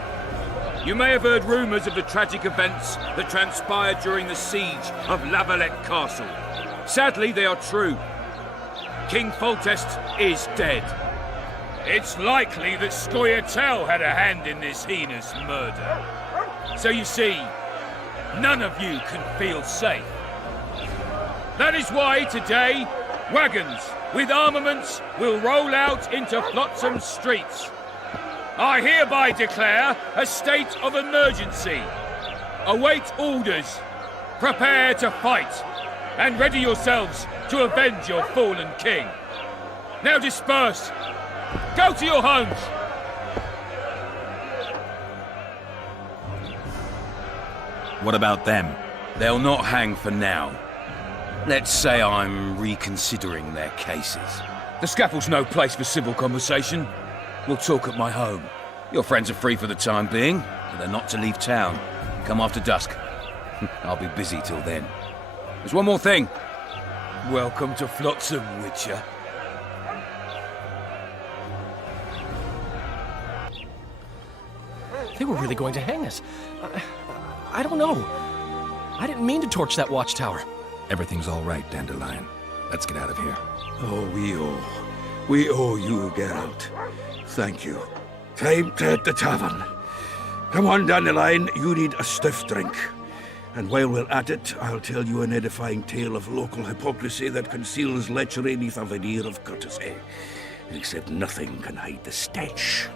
You may have heard rumours of the tragic events that transpired during the siege of La Valette Castle. Sadly, they are true. King Foltest is dead. It's likely that Scoia'tael had a hand in this heinous murder. So you see, none of you can feel safe. That is why today, wagons with armaments will roll out into Flotsam's streets. I hereby declare a state of emergency. Await orders. Prepare to fight. And ready yourselves to avenge your fallen king. Now disperse. Go to your homes. What about them? They'll not hang for now. Let's say I'm reconsidering their cases. The scaffold's no place for civil conversation. We'll talk at my home. Your friends are free for the time being, but they're not to leave town. Come after dusk. I'll be busy till then. There's one more thing. Welcome to Flotsam, Witcher. They were really going to hang us. I don't know. I didn't mean to torch that watchtower. Everything's all right, Dandelion. Let's get out of here. Oh, we owe you, Geralt. Thank you. Time to hit the tavern. Come on, Dandelion, you need a stiff drink. And while we're at it, I'll tell you an edifying tale of local hypocrisy that conceals lechery neath a veneer of courtesy. Except nothing can hide the stench.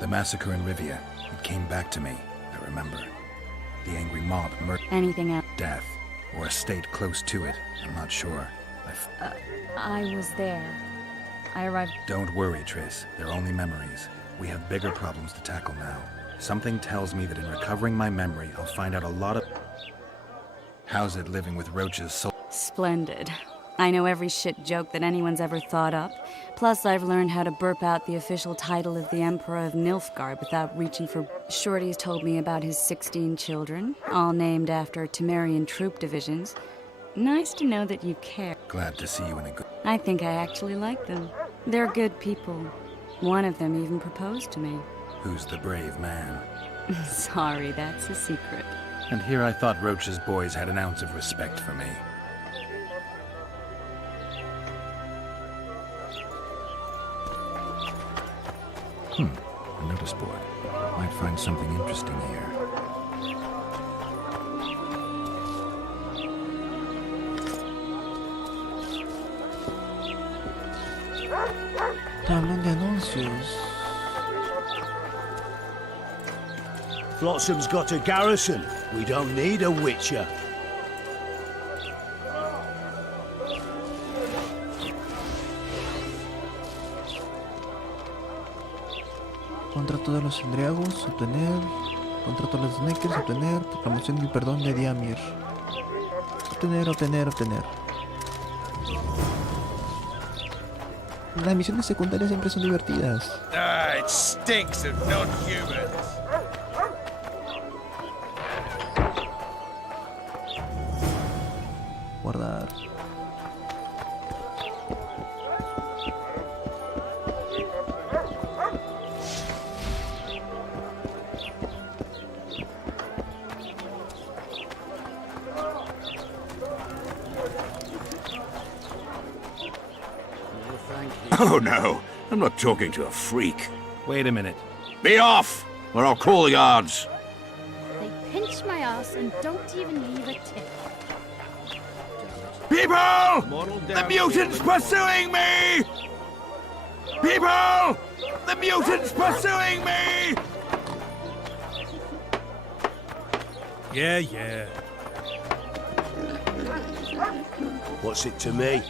The massacre in Rivia. It came back to me. I remember. The angry mob murdered. Anything else? Death. Or a state close to it. I'm not sure. I was there. I arrived. Don't worry, Triss. They're only memories. We have bigger problems to tackle now. Something tells me that in recovering my memory, I'll find out a lot of... How's it living with Roach's soul? Splendid. I know every shit joke that anyone's ever thought up. Plus, I've learned how to burp out the official title of the Emperor of Nilfgaard without reaching for... Shorty's told me about his 16 children, all named after Temerian troop divisions. Nice to know that you care. Glad to see you in a good... I think I actually like them. They're good people. One of them even proposed to me. Who's the brave man? Sorry, that's a secret. And here I thought Roach's boys had an ounce of respect for me. A notice board. Might find something interesting here. Tablón de anuncios. Flotsam's got a garrison. We don't need a Witcher. Contrato de los embriagos, obtener. Contrato de los Sneakers, obtener. Proclamación del perdón de Diamir. Obtener. Las misiones secundarias siempre son divertidas. Ah, it stinks of non-humans. Guardar. Oh, no. I'm not talking to a freak. Wait a minute. Be off, or I'll call the guards. They pinch my ass and don't even leave a tip. People! The mutant's pursuing me! People! The mutant's pursuing me! Yeah. What's it to me?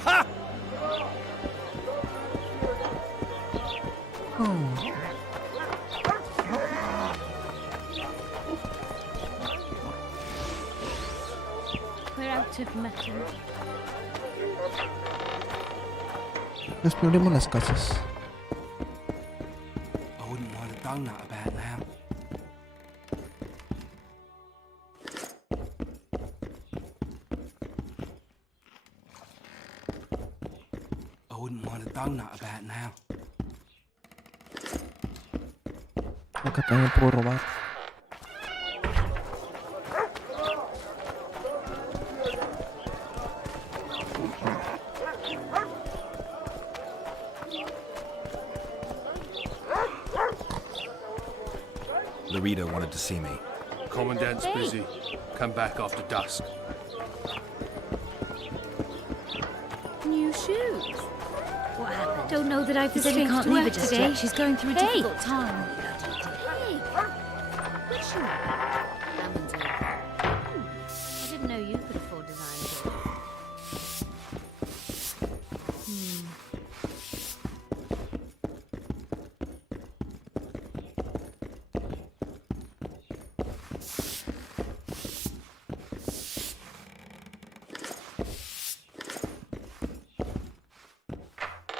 Ha! We're out of mutton. Exploremos las casas. I wouldn't mind a donut about now. I wouldn't mind a donut about now. Acá también puedo robar. Laredo wanted to see me. Commandant's busy. Come back after dusk. New shoes. What happened? Don't know that I've He said he can't leave her just today. yet. She's going through a difficult time. Hey, what's she? I didn't know you could afford designer clothes.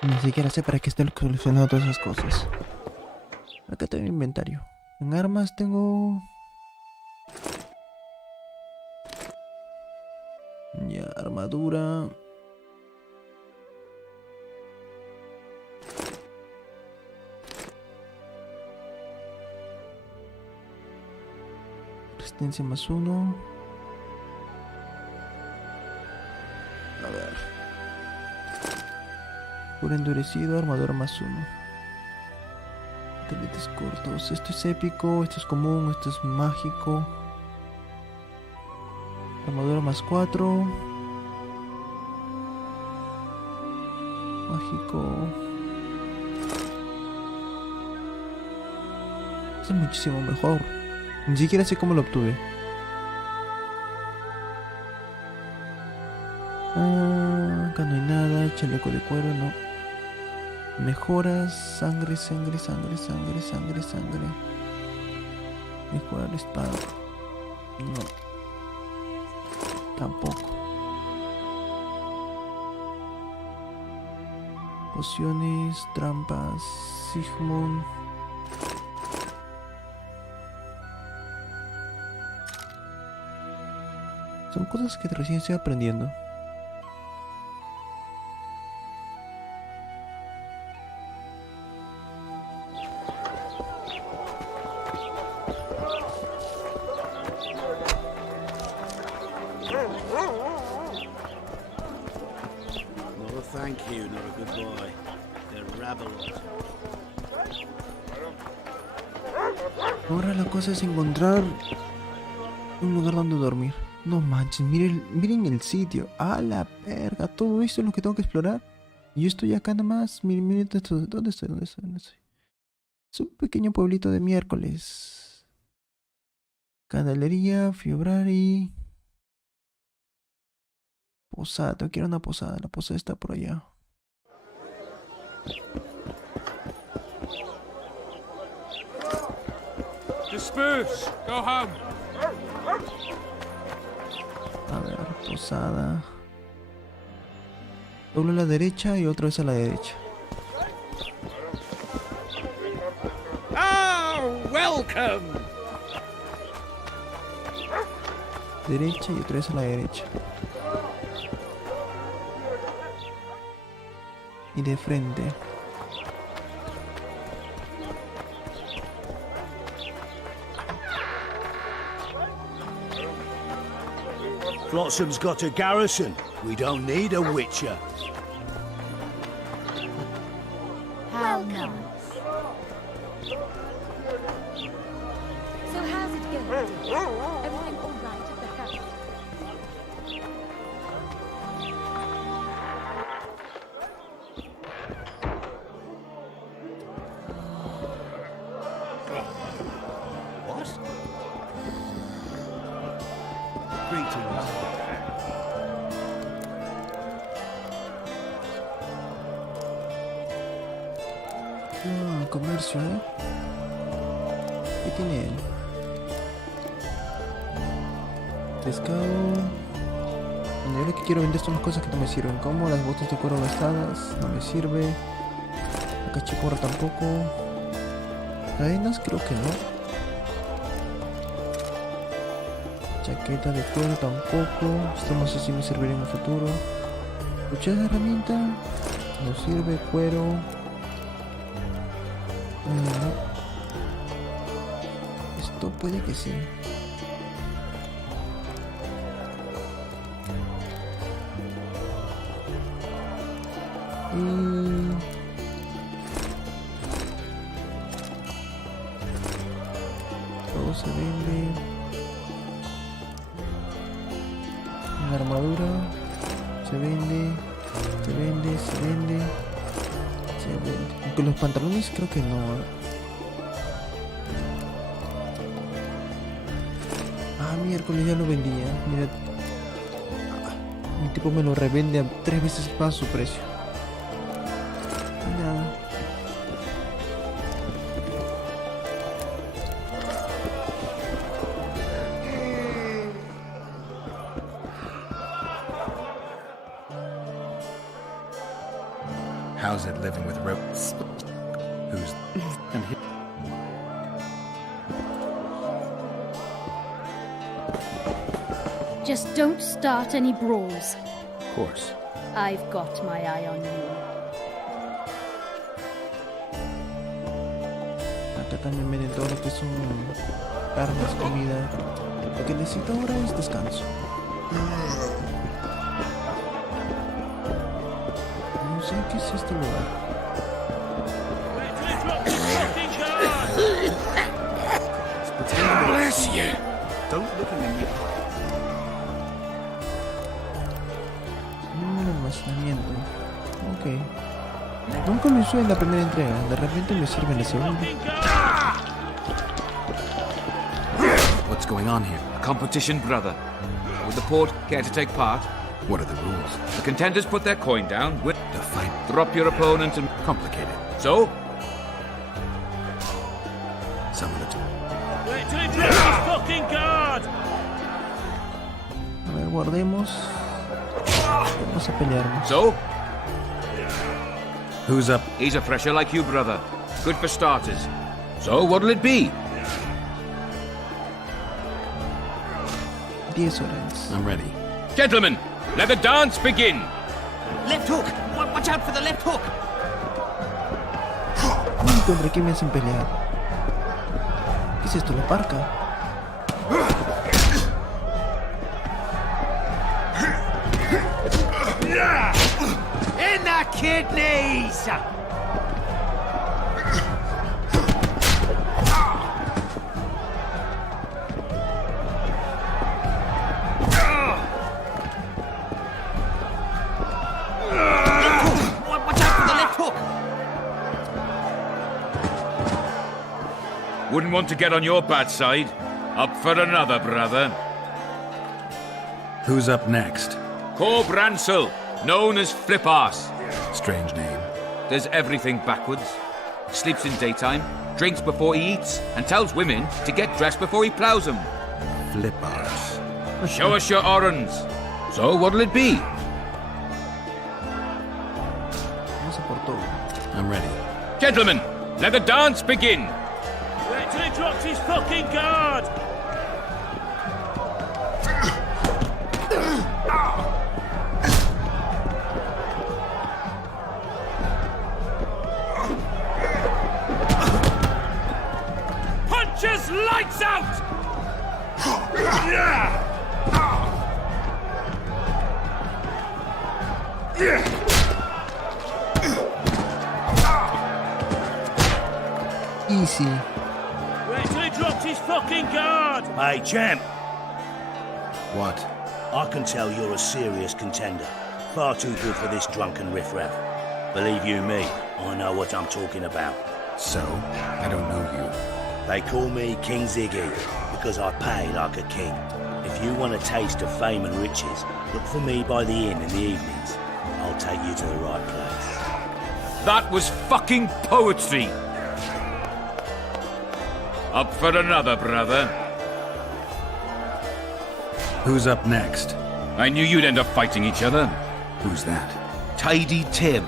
Ni siquiera sé para qué estoy coleccionando todas esas cosas. Acá tengo inventario. En armas tengo... Ya, armadura. Resistencia +1. A ver. Puro endurecido, armadura +1. Teletes cortos. Esto es épico, esto es común, esto es mágico. Armadura +4. Mágico. Esto es muchísimo mejor. Ni siquiera sé cómo lo obtuve. Acá no hay nada. Chaleco de cuero, no. Mejoras. Sangre. Mejorar espada. No. Tampoco. Pociones, trampas, Sigmund. Son cosas que recién estoy aprendiendo. No, thank you, not a good boy. They're rabble. Ahora la cosa es encontrar un lugar donde dormir. No manches, miren el sitio. A la verga, todo esto es lo que tengo que explorar. Y yo estoy acá nada más. Miren esto. ¿Dónde estoy? Es un pequeño pueblito de miércoles. Candelería, Fiobrari. Posada, tengo que ir a una posada. La posada está por allá. Disperse. Go home. A ver, posada. Doblo a la derecha y otra vez a la derecha. Oh, welcome. Derecha y otra vez a la derecha. Y de frente. Flotsam's got a garrison. We don't need a witcher. How nice. So how's it going? Everything all right at the house? What? Greetings. Ah, comercio, ¿eh? ¿Qué tiene él? Pescado. Lo único que quiero vender son las cosas que no me sirven, como las botas de cuero gastadas, no me sirve. La cachiporra tampoco. Cadenas creo que no. Chaqueta de cuero tampoco. Esto no sé si me serviría en el futuro. Cuchara de herramienta. No sirve. Cuero. No. Esto puede que sí. Todo se vende. Una armadura. Se vende. Se vende. Se vende. Se vende. Aunque los pantalones creo que no. Ah, miércoles ya lo vendía. Mira. Mi tipo me lo revende a 3 veces más su precio. Nada. How's it living with ropes? Who's... and he... Just don't start any brawls. Of course. I've got my eye on you. Acá también venden todo lo que son armas, comida. Lo que necesito ahora es descanso. No sé qué es este lugar. Bless you. Don't look at me. Un almacenamiento. Ok. Nunca lo usé en la primera entrega. De repente me sirve en la segunda. What's going on here? A competition, brother. Would the port care to take part? What are the rules? The contenders put their coin down. The fight. Drop your opponent and... Complicated. So? Someone at... Wait till he drops his fucking guard! A ver, guardemos. Vamos a pelearnos. So? Who's up? He's a fresher like you, brother. Good for starters. So, what'll it be? 10 horas. I'm ready. Gentlemen, let the dance begin! Left hook! Watch out for the left hook! ¿Contra qué me hacen pelear? ¿Qué es esto? ¿La parca? In the kidneys! Watch out for the left hook! Wouldn't want to get on your bad side. Up for another, brother. Who's up next? Corb Ransel, known as Flip-Arse. Strange name. Does everything backwards. Sleeps in daytime, drinks before he eats, and tells women to get dressed before he plows them. Flip-Arse. Show us your orange. So, what'll it be? Vamos a por todo. I'm ready. Gentlemen, let the dance begin. Wait till he drops his fucking guard! Punches lights out! Easy. Wait till he drops his fucking guard! Hey, champ. What? I can tell you're a serious contender. Far too good for this drunken riffraff. Believe you me, I know what I'm talking about. So? I don't know you. They call me King Ziggy because I pay like a king. If you want a taste of fame and riches, look for me by the inn in the evenings. I'll take you to the right place. That was fucking poetry. Up for another, brother. Who's up next? I knew you'd end up fighting each other. Who's that? Tidy Tib.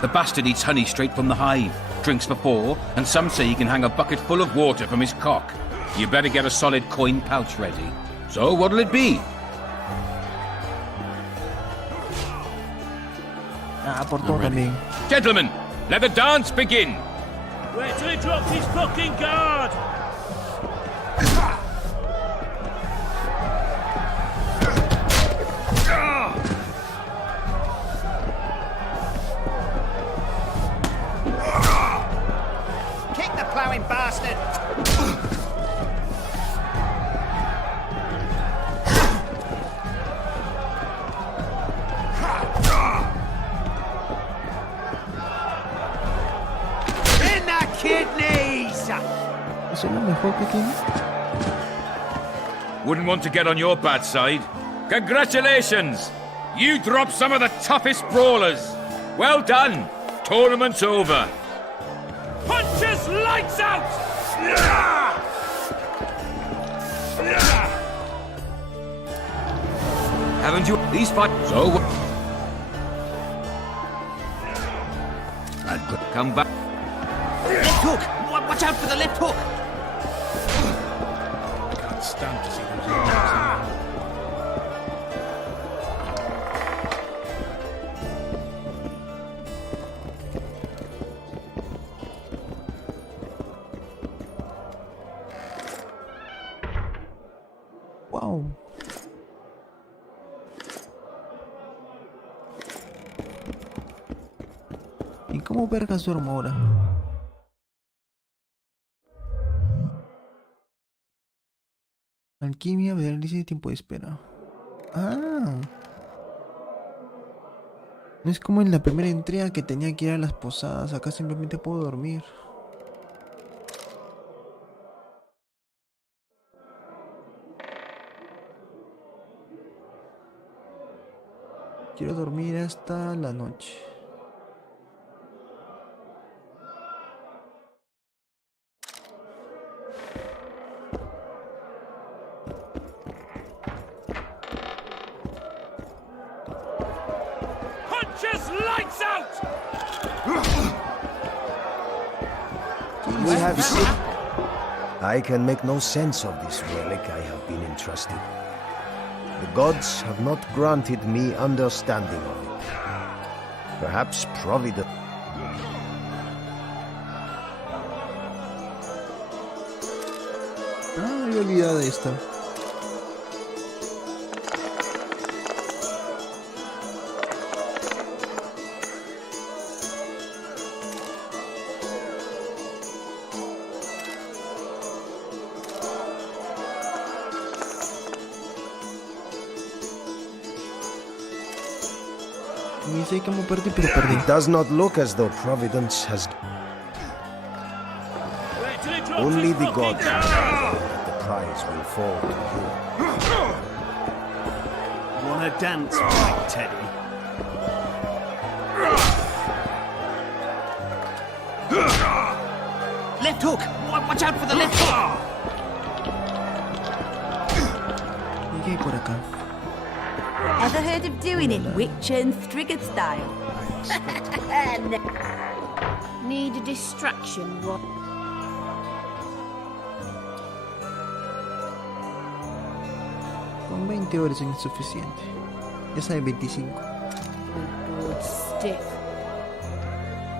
The bastard eats honey straight from the hive, drinks for 4, and some say he can hang a bucket full of water from his cock. You better get a solid coin pouch ready. So, what'll it be? Ah, por todo también. Gentlemen, let the dance begin! Wait till he drops his fucking guard! Kick the plowing bastard! In the kidneys! ¿Eso es lo mejor que tiene? Wouldn't want to get on your bad side. Congratulations! You dropped some of the toughest brawlers. Well done. Tournament's over. Punches lights out! Haven't you these fights? So come back. Left hook! Watch out for the left hook! Can't stand to see them. Wow. ¿Y cómo vergas duermo ahora? Alquimia, análisis de tiempo de espera. Ah. No es como en la primera entrega que tenía que ir a las posadas. Acá simplemente puedo dormir. Quiero dormir hasta la noche. Punches lights out! We have seen. I can make no sense of this relic I have been entrusted. The gods have not granted me understanding of it. Perhaps Providence. Ah, me he olvidado de esto. Ni sé cómo perdí, pero perdí. It does not look as though Providence has. Only the gods know that the prize will fall to you. Wanna dance, right, Teddy? Left hook! Watch out for the left hook! ¿Qué hay por acá? Ever heard of doing it Witcher and Strigged style? Need a distraction, what? Con 20 horas es insuficiente. Ya sabe 25. Board stiff.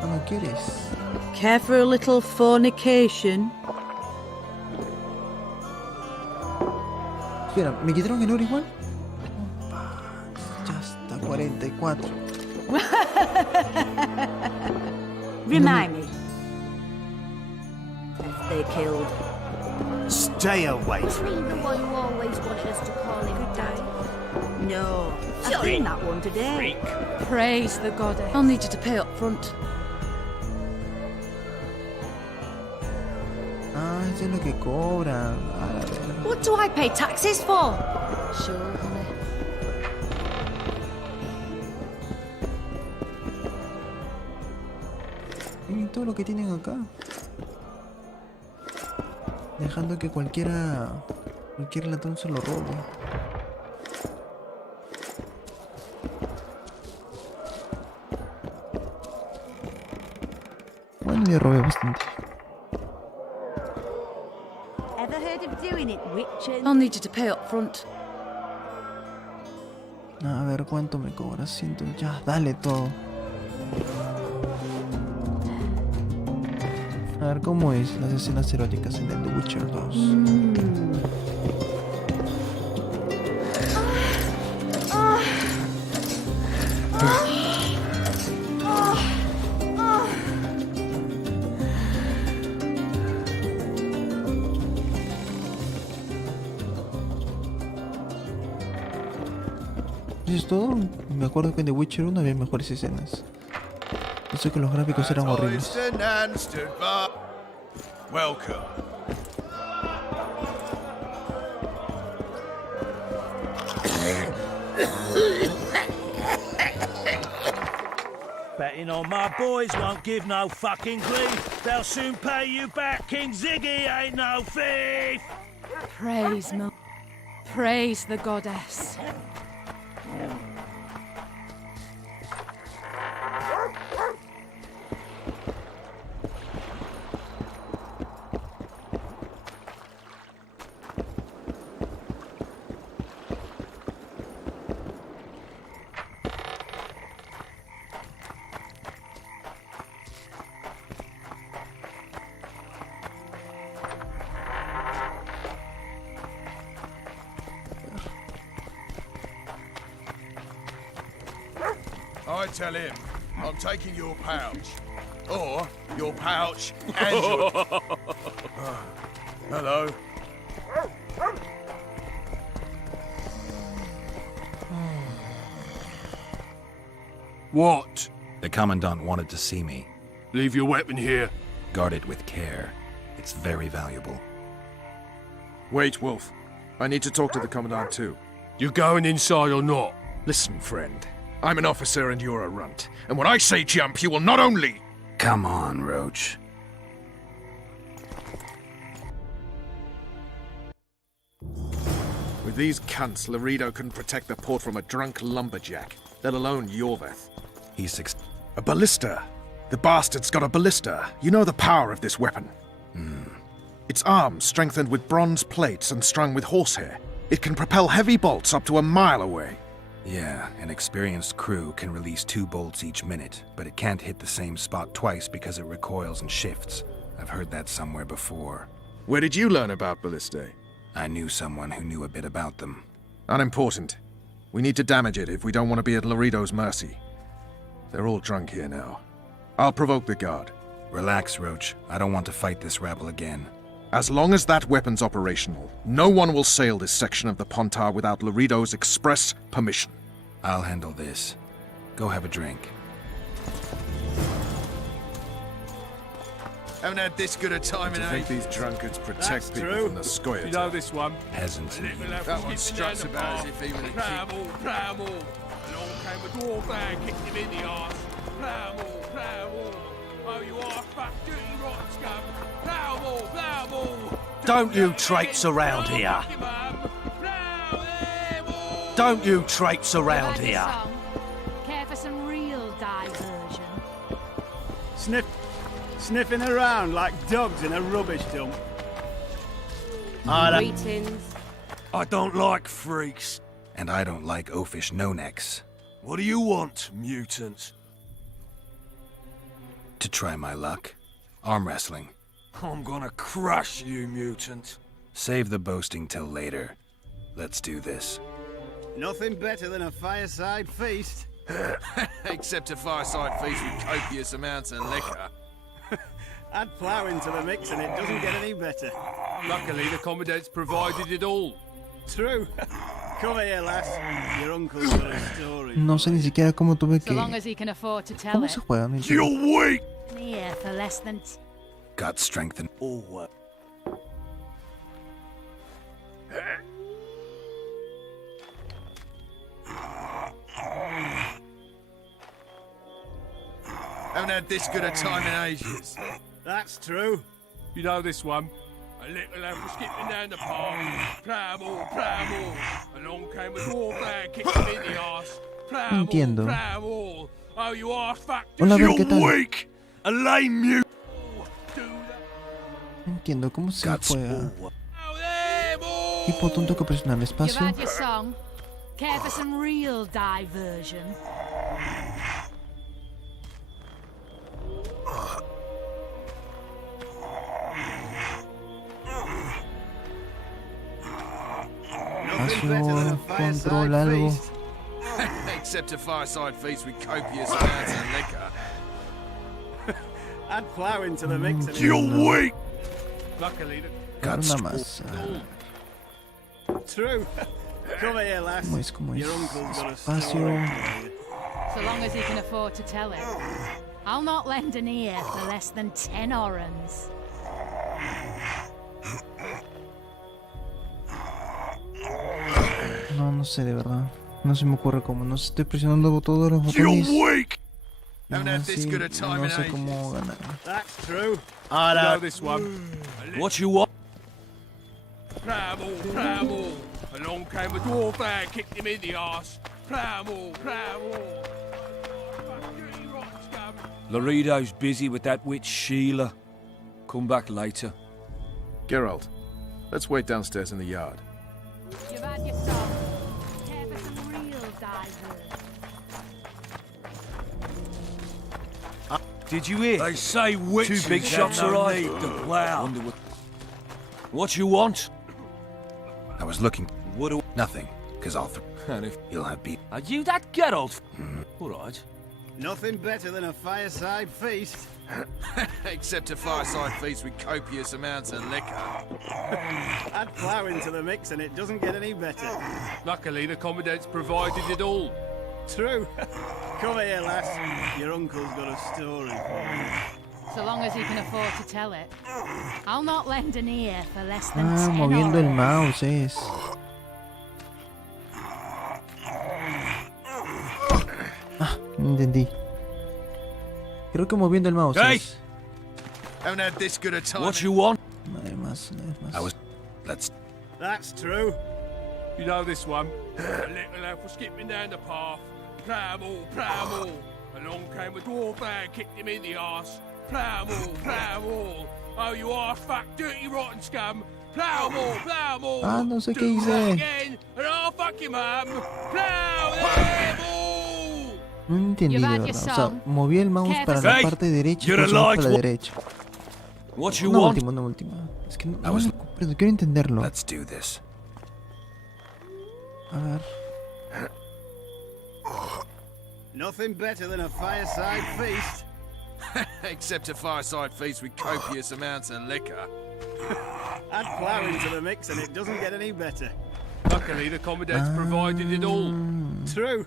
Ah, ¿no quieres? Care for a little fornication? Espera, ¿me quitaron el oro igual? Ya está, 44. Remind me. They killed. Stay away from Isn't he the one who always wanted us to call him Daddy? No, I've seen that one today. Praise the goddess. I'll need you to pay up front. Ah, eso es lo que cobran. Ah, la verdad. What do I pay taxes for? Sure, honey. Miren todo lo que tienen acá. Dejando que cualquier ladrón se lo robe. me robé bastante. Ever heard of doing it, witches? I'll need you to pay up front. A ver, ¿cuánto me cobras? 100. Ya, dale todo. A ver, ¿cómo es las escenas eróticas en el The Witcher 2? Eso es todo. Me acuerdo que en The Witcher 1 había mejores escenas. Yo sé que los gráficos eran horribles. Welcome. Betting on my boys won't give no fucking grief. They'll soon pay you back. King Ziggy ain't no thief. Praise the goddess. I tell him, I'm taking your pouch. Or your pouch and your... Hello. What? The Commandant wanted to see me. Leave your weapon here. Guard it with care. It's very valuable. Wait, Wolf. I need to talk to the Commandant too. You going inside or not? Listen, friend. I'm an officer and you're a runt. And when I say jump, you will not only... Come on, Roach. With these cunts, Laredo couldn't protect the port from a drunk lumberjack, let alone Yorveth. He's a ballista. The bastard's got a ballista. You know the power of this weapon. Its arms strengthened with bronze plates and strung with horsehair. It can propel heavy bolts up to a mile away. Yeah, an experienced crew can release 2 bolts each minute, but it can't hit the same spot twice because it recoils and shifts. I've heard that somewhere before. Where did you learn about ballistae? I knew someone who knew a bit about them. Unimportant. We need to damage it if we don't want to be at Laredo's mercy. They're all drunk here now. I'll provoke the guard. Relax, Roach. I don't want to fight this rabble again. As long as that weapon's operational, no one will sail this section of the Pontar without Laredo's express permission. I'll handle this. Go have a drink. Haven't had this good a time in ages. I think these drunkards protect people from the Scoia'tael. You know this one? Peasants. That one struts about as if even a Pramble. Along came a dwarf and kicked him in the arse. Pramble. Oh, you are fat, dirty, rotten scum. Pramble. Don't you traipse around here. Don't you traipse around here. Care for some real diversion? Sniffing around like dogs in a rubbish dump. Greetings. I don't like freaks. And I don't like oafish no-necks. What do you want, mutant? To try my luck. Arm wrestling. I'm gonna crush you, mutant. Save the boasting till later. Let's do this. Nothing better than a fireside feast. Except a fireside feast with copious amounts of liquor. Add plough into the mix and it doesn't get any better. Luckily, the Commandant's provided it all. True. Come here, lass. Your uncle's got a story. No sé ni siquiera cómo tuve que... So long as he can afford to tell ¿Cómo it. se juega? No entiendo. You're weak! Yeah, for less than... Got strength and... Oh, Haven't had this good a time in ages. That's true. You know this one? A little lad was skipping down the path. Pramble. Along came a dwarf and kicked him in the arse. Entiendo. Pramble. Oh, you are fat. Hola, a ver, ¿qué tal? weak! A lame mute! No entiendo cómo se juega. Tipo tonto que presiona el espacio. You've had your song. Care for some real diversion? Espacio, control, algo. Except a fireside feast with copious amounts of liquor. Add plough into the mix. You're weak! Luckily, Una masa. True. Come here, lass. ¿Cómo es? ¿Cómo es? Your uncle's got a Espacio. story. So long as he can afford to tell it. I'll not lend an ear for less than 10 orans. No sé de verdad. No se me ocurre cómo. No estoy presionando todos los botones. No, no sé cómo ganar. That's true. I know know this one. What you want? Pramble. Along came a dwarf and kicked him in the arse. Pramble. Laredo's busy with that witch Sheila. Come back later. Geralt, let's wait downstairs in the yard. You've had your song. Care for some real diversion? Did you hear? They say witches 2 big have shots no arrived. need to plough. What you want? I was looking. What do... Nothing, because I'll And if... you'll have beat. Are you that Geralt? All right. Nothing better than a fireside feast. Except a fireside feast with copious amounts of liquor. Add plough into the mix and it doesn't get any better. Luckily, the Commandant's provided it all. True. Come here, lass. Your uncle's got a story for you. So long as he can afford to tell it. I'll not lend an ear for less than 10 moviendo el orans. mouse es. Entendí. Creo que moviendo el mouse es. Haven't had this good a time. What you want? No hay más. I was. Let's. That's true. You know this one. A little elf was skipping down the path. Pramble. Along came a dwarf and kicked him in the arse. Pramble. Oh, you are fat, dirty, rotten scum. Plamble. Ah, no sé qué Do that hice. again, and I'll fuck him up. Plamble. No entendí de verdad. O sea, moví el mouse para la parte derecha y para la derecha. What you Una want? última. Es que no lo comprendo, quiero entenderlo. Let's do this. A ver. Nothing better than a fireside feast. Except a fireside feast with copious amounts of liquor. Add plough into the mix and it doesn't get any better. Luckily, the Commandant's provided it all. True.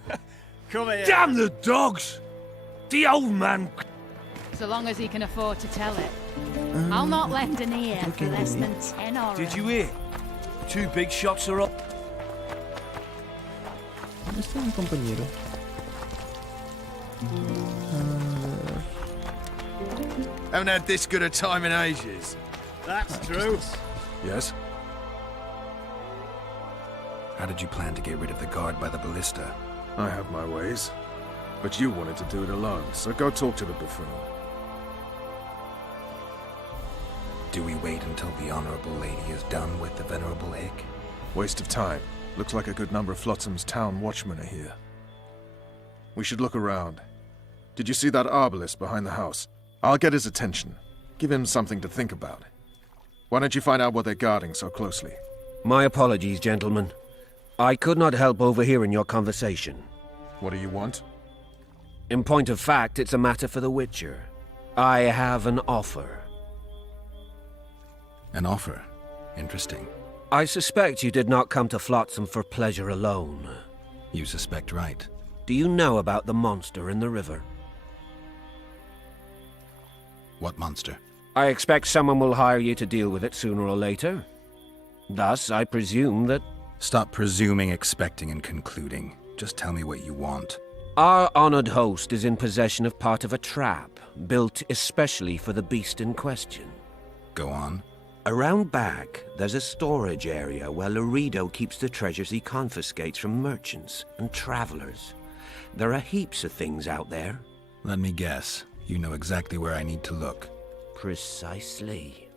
Come here. Damn the dogs! The old man. So long as he can afford to tell it. I'll not lend an ear for less than 10 orans. Did you hear? 2 big shots are up. ¿Dónde está mi compañero? Haven't had this good a time in ages. That's true. Yes? How did you plan to get rid of the guard by the ballista? I have my ways. But you wanted to do it alone, so go talk to the buffoon. Do we wait until the honorable lady is done with the venerable hick? Waste of time. Looks like a good number of Flotsam's town watchmen are here. We should look around. Did you see that arbalist behind the house? I'll get his attention. Give him something to think about. Why don't you find out what they're guarding so closely? My apologies, gentlemen. I could not help overhearing your conversation. What do you want? In point of fact, it's a matter for the Witcher. I have an offer. An offer? Interesting. I suspect you did not come to Flotsam for pleasure alone. You suspect right. Do you know about the monster in the river? What monster? I expect someone will hire you to deal with it sooner or later. Thus, I presume that... Stop presuming, expecting, and concluding. Just tell me what you want. Our honored host is in possession of part of a trap, built especially for the beast in question. Go on. Around back, there's a storage area where Laredo keeps the treasures he confiscates from merchants and travelers. There are heaps of things out there. Let me guess. You know exactly where I need to look. Precisely.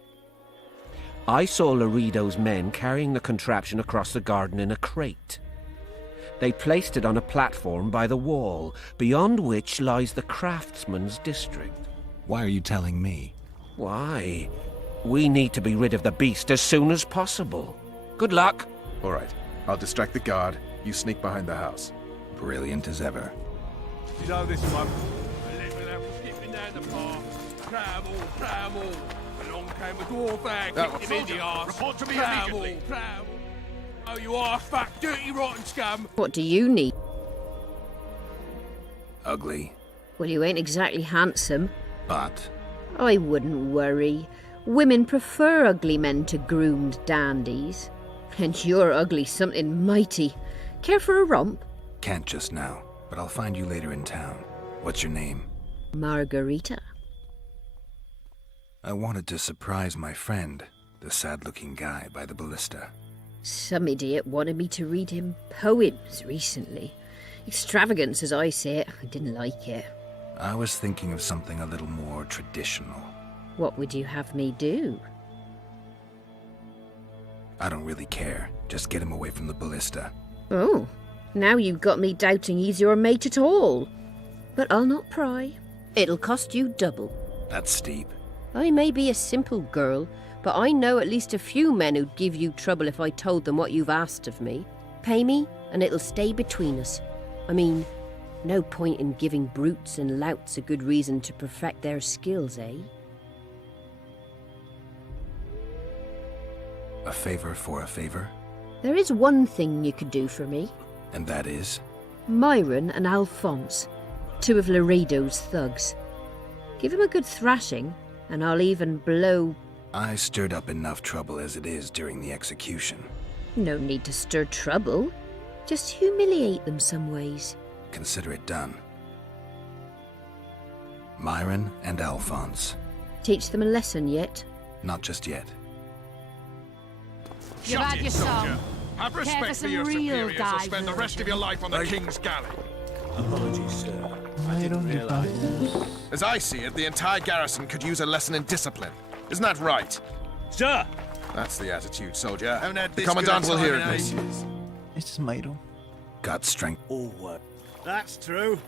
I saw Laredo's men carrying the contraption across the garden in a crate. They placed it on a platform by the wall, beyond which lies the craftsman's district. Why are you telling me? Why? We need to be rid of the beast as soon as possible. Good luck. All right. I'll distract the guard. You sneak behind the house. Brilliant as ever. You know this one? A little apple skipping down the path. Travel. Along came a dwarf and kicked him in the arse. Report to me immediately. Travel. Oh, you are fat, dirty, rotten scum. What do you need? Ugly. Well, you ain't exactly handsome. But? I wouldn't worry. Women prefer ugly men to groomed dandies. And you're ugly something mighty. Care for a romp? Can't just now, but I'll find you later in town. What's your name? Margarita. I wanted to surprise my friend, the sad-looking guy by the ballista. Some idiot wanted me to read him poems recently. Extravagance, as I say it. I didn't like it. I was thinking of something a little more traditional. What would you have me do? I don't really care. Just get him away from the ballista. Oh, now you've got me doubting he's your mate at all. But I'll not pry. It'll cost you double. That's steep. I may be a simple girl, but I know at least a few men who'd give you trouble if I told them what you've asked of me. Pay me, and it'll stay between us. I mean, no point in giving brutes and louts a good reason to perfect their skills, eh? A favor for a favor? There is one thing you could do for me. And that is? Myron and Alphonse, two of Laredo's thugs. Give them a good thrashing, and I'll even blow... I stirred up enough trouble as it is during the execution. No need to stir trouble. Just humiliate them some ways. Consider it done. Myron and Alphonse. Teach them a lesson yet? Not just yet. You've had your song. Have respect for your superiors or spend the rest of your life on the King's galley. Apologies, sir. I didn't realize. As I see it, the entire garrison could use a lesson in discipline. Isn't that right? Sir! That's the attitude, soldier. Haven't had The this Commandant good will a hear time it, in miss. ages. Este es Myro. Got strength. That's true.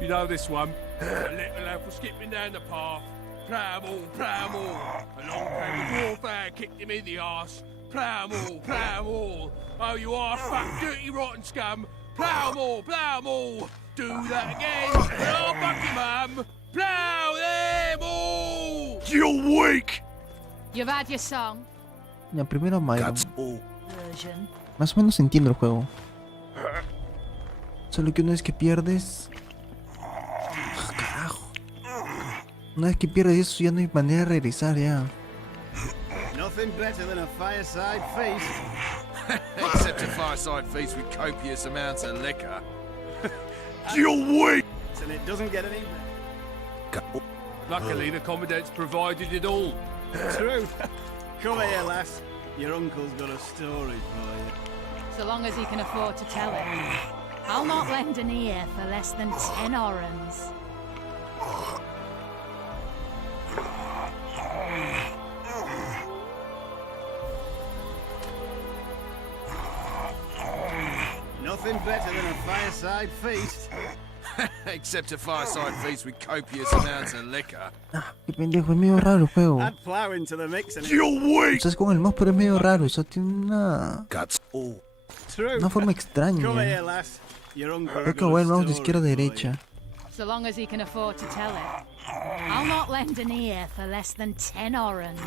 You know this one? A little apple skipping down the path. Travel. Along came a dwarf and kicked him in the arse. Travel. Oh, you are fat, dirty, rotten scum. Plough more. Do that again, and I'll fuck you, mum. Plough them all. You're weak! You've had your song. Ya, primero Myro. Version. Más o menos entiendo el juego. Solo que una vez que pierdes... Carajo. Una vez que pierdes eso ya no hay manera de regresar ya. Nothing better than a fireside feast. Except a fireside feast with copious amounts of liquor. You're weak! And it doesn't get any better. Luckily, the Commandant's provided it all. True. Come here, lass. Your uncle's got a story for you. So long as he can afford to tell it. I'll not lend an ear for less than 10 orans. Nothing better than a fireside feast. Except a fireside feast with copious amounts of liquor. Qué pendejo, es medio raro el juego. Add plow into the mix and O sea, es como el mouse, pero es medio raro. O sea, tiene una... True. Una forma Come extraña. here, lass. Your uncle Creo que voy el mouse de izquierda a derecha. So long as he can afford to tell it. I'll not lend an ear for less than 10 orans.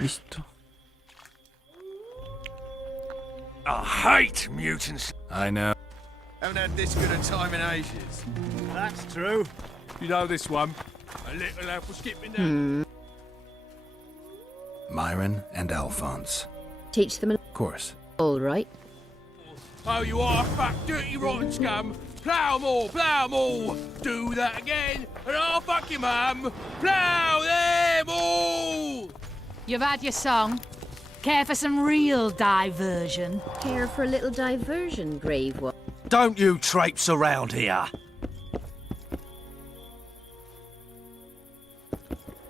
Listo. I hate mutants. I know. Haven't had this good a time in ages. That's true. You know this one? A little apple skipping down. Myron and Alphonse. Teach them Of course. all right. Oh, you are fat, dirty, rotten scum. Plough more. Do that again, and I'll fuck you, mum. Plough them all. You've had your song. Care for some real diversion? Care for a little diversion, brave one. Don't you traipse around here.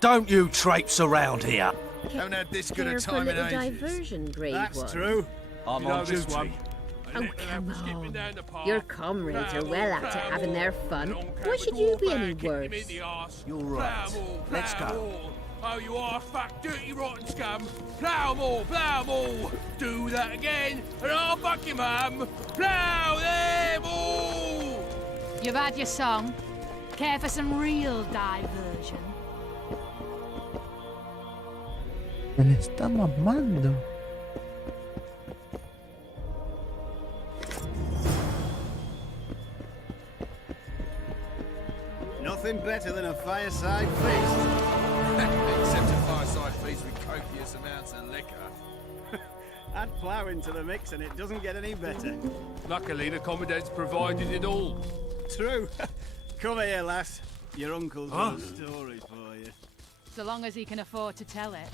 Don't you traipse around here. Haven't had this good Care a for a time in little ages. diversion, Grade That's One. true. I'm on this duty. one. Oh, come on. Your comrades are well out to having their fun. Why should you be any worse? You're right. Let's go. Oh, you arse-fuck, dirty, rotten scum! Plough 'em all, plough 'em all! Do that again, and I'll fuck your mum! Plough them all! You've had your song. Care for some real diversion? Se le está mamando. Nothing better than a fireside feast. Except a fireside feast with copious amounts of liquor. Add plough into the mix and it doesn't get any better. Luckily, the Commandant's provided it all. True. Come here, lass. Your uncle's got a story for you. So long as he can afford to tell it.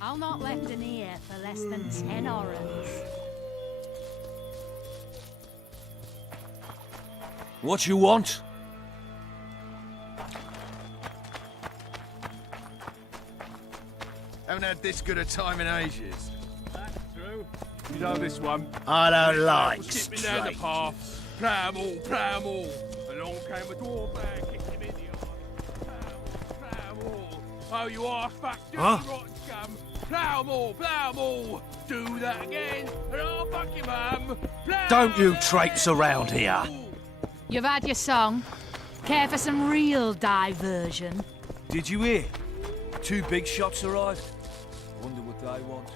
I'll not lend an ear for less than 10 orans. What you want? Haven't had this good a time in ages. That's true. You know this one. I don't like Skipping down the straight. path. Plough 'em all, plough 'em all. Along came a dwarf man, kicked him in the eye. Plough 'em all. Oh, you arse-fuck, dirty, rotten scum! Plough 'em all, plough 'em all! Do that again, and I'll fuck your mum! Plough Don't you traipse around here. You've had your song. Care for some real diversion? Did you hear? 2 big shots arrived. Wonder what they want.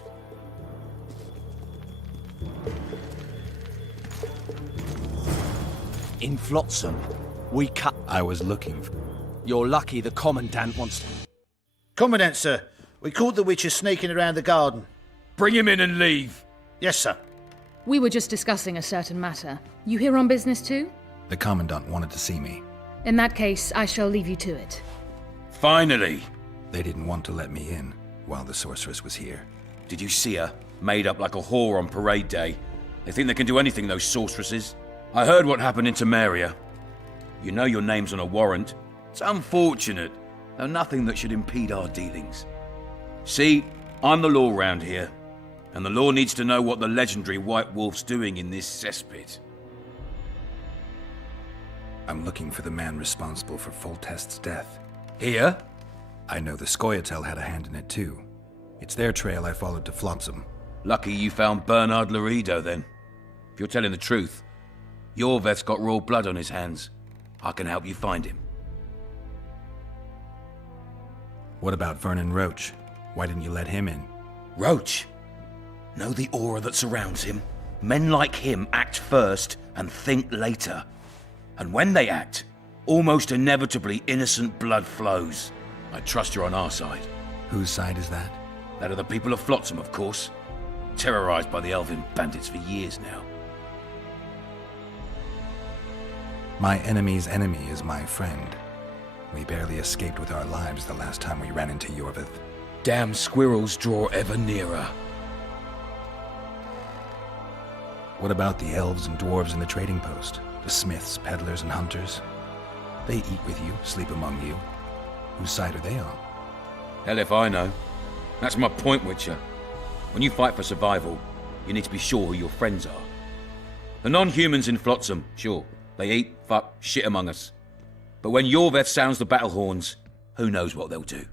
In Flotsam, we cut. I was looking for... You're lucky the Commandant wants to. Commandant, sir. We caught the witches sneaking around the garden. Bring him in and leave. Yes, sir. We were just discussing a certain matter. You here on business too? The Commandant wanted to see me. In that case, I shall leave you to it. Finally! They didn't want to let me in while the sorceress was here. Did you see her? Made up like a whore on parade day. They think they can do anything, those sorceresses. I heard what happened in Temeria. You know your name's on a warrant. It's unfortunate, though nothing that should impede our dealings. See, I'm the law round here, and the law needs to know what the legendary White Wolf's doing in this cesspit. I'm looking for the man responsible for Foltest's death. Here? I know the Scoia'tael had a hand in it too. It's their trail I followed to Flotsam. Lucky you found Bernard Laredo, then. If you're telling the truth, Yorveth's got raw blood on his hands. I can help you find him. What about Vernon Roach? Why didn't you let him in? Roach? Know the aura that surrounds him? Men like him act first and think later. And when they act, almost inevitably innocent blood flows. I trust you're on our side. Whose side is that? That of the people of Flotsam, of course. Terrorized by the elven bandits for years now. My enemy's enemy is my friend. We barely escaped with our lives the last time we ran into Yorveth. Damn squirrels draw ever nearer. What about the elves and dwarves in the trading post? The smiths, peddlers, and hunters? They eat with you, sleep among you. Whose side are they on? Hell if I know. That's my point, Witcher. When you fight for survival, you need to be sure who your friends are. The non-humans in Flotsam, sure, they eat, fuck, shit among us. But when Yorveth sounds the battle horns, who knows what they'll do.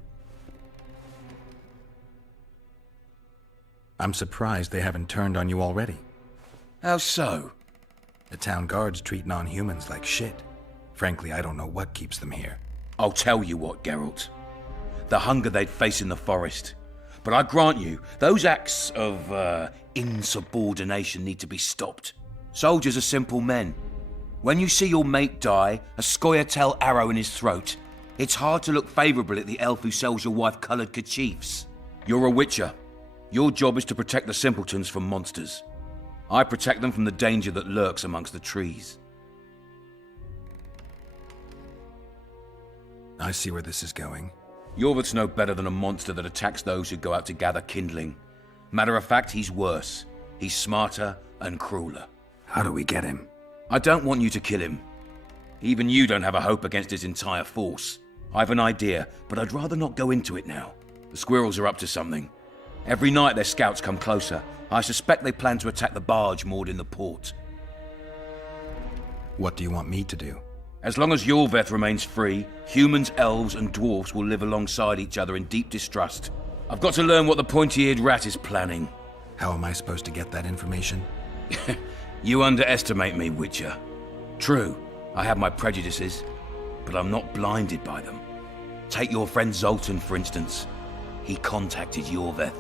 I'm surprised they haven't turned on you already. How so? The town guards treat non-humans like shit. Frankly, I don't know what keeps them here. I'll tell you what, Geralt. The hunger they'd face in the forest. But I grant you, those acts of, insubordination need to be stopped. Soldiers are simple men. When you see your mate die, a Scoia'tael arrow in his throat, it's hard to look favourably at the elf who sells your wife coloured kerchiefs. You're a witcher. Your job is to protect the simpletons from monsters. I protect them from the danger that lurks amongst the trees. I see where this is going. Yorveth's no better than a monster that attacks those who go out to gather kindling. Matter of fact, he's worse. He's smarter and crueler. How do we get him? I don't want you to kill him. Even you don't have a hope against his entire force. I've an idea, but I'd rather not go into it now. The squirrels are up to something. Every night their scouts come closer. I suspect they plan to attack the barge moored in the port. What do you want me to do? As long as Yorveth remains free, humans, elves, and dwarfs will live alongside each other in deep distrust. I've got to learn what the pointy-eared rat is planning. How am I supposed to get that information? You underestimate me, Witcher. True, I have my prejudices, but I'm not blinded by them. Take your friend Zoltan, for instance. He contacted Yorveth.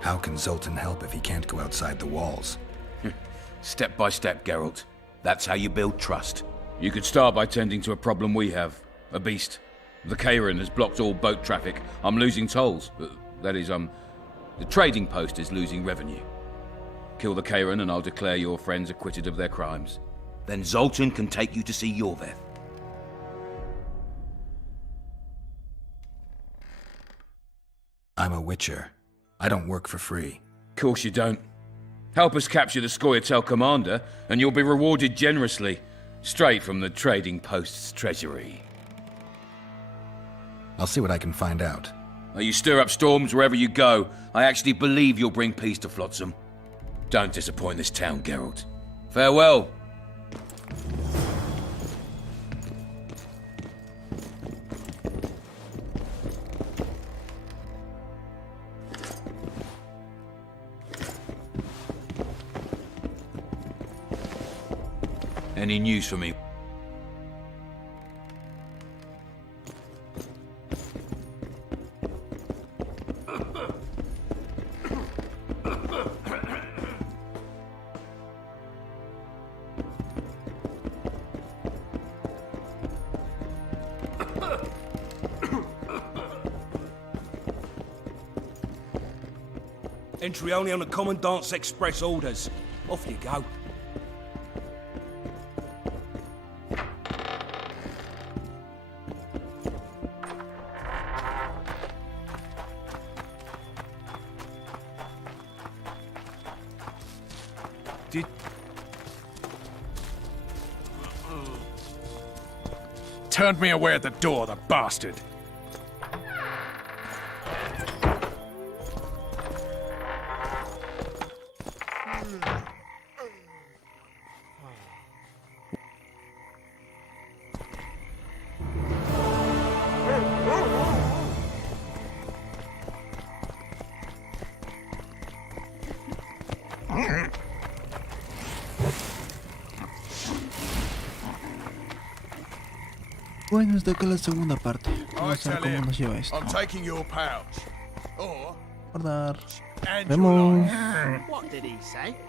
How can Zoltan help if he can't go outside the walls? Step by step, Geralt. That's how you build trust. You could start by tending to a problem we have. A beast. The Kairan has blocked all boat traffic. I'm losing tolls. That is, the trading post is losing revenue. Kill the Kairan and I'll declare your friends acquitted of their crimes. Then Zoltan can take you to see Yorveth. I'm a Witcher. I don't work for free. Course you don't. Help us capture the Scoia'tael commander, and you'll be rewarded generously, straight from the trading post's treasury. I'll see what I can find out. You stir up storms wherever you go. I actually believe you'll bring peace to Flotsam. Don't disappoint this town, Geralt. Farewell. Any news for me? Entry only on the Commandant's express orders. Off you go. Turned me away at the door, the bastard. Bueno, hasta acá la segunda parte. Vamos a ver cómo nos lleva esto. Guardar. Vemos. What did he say?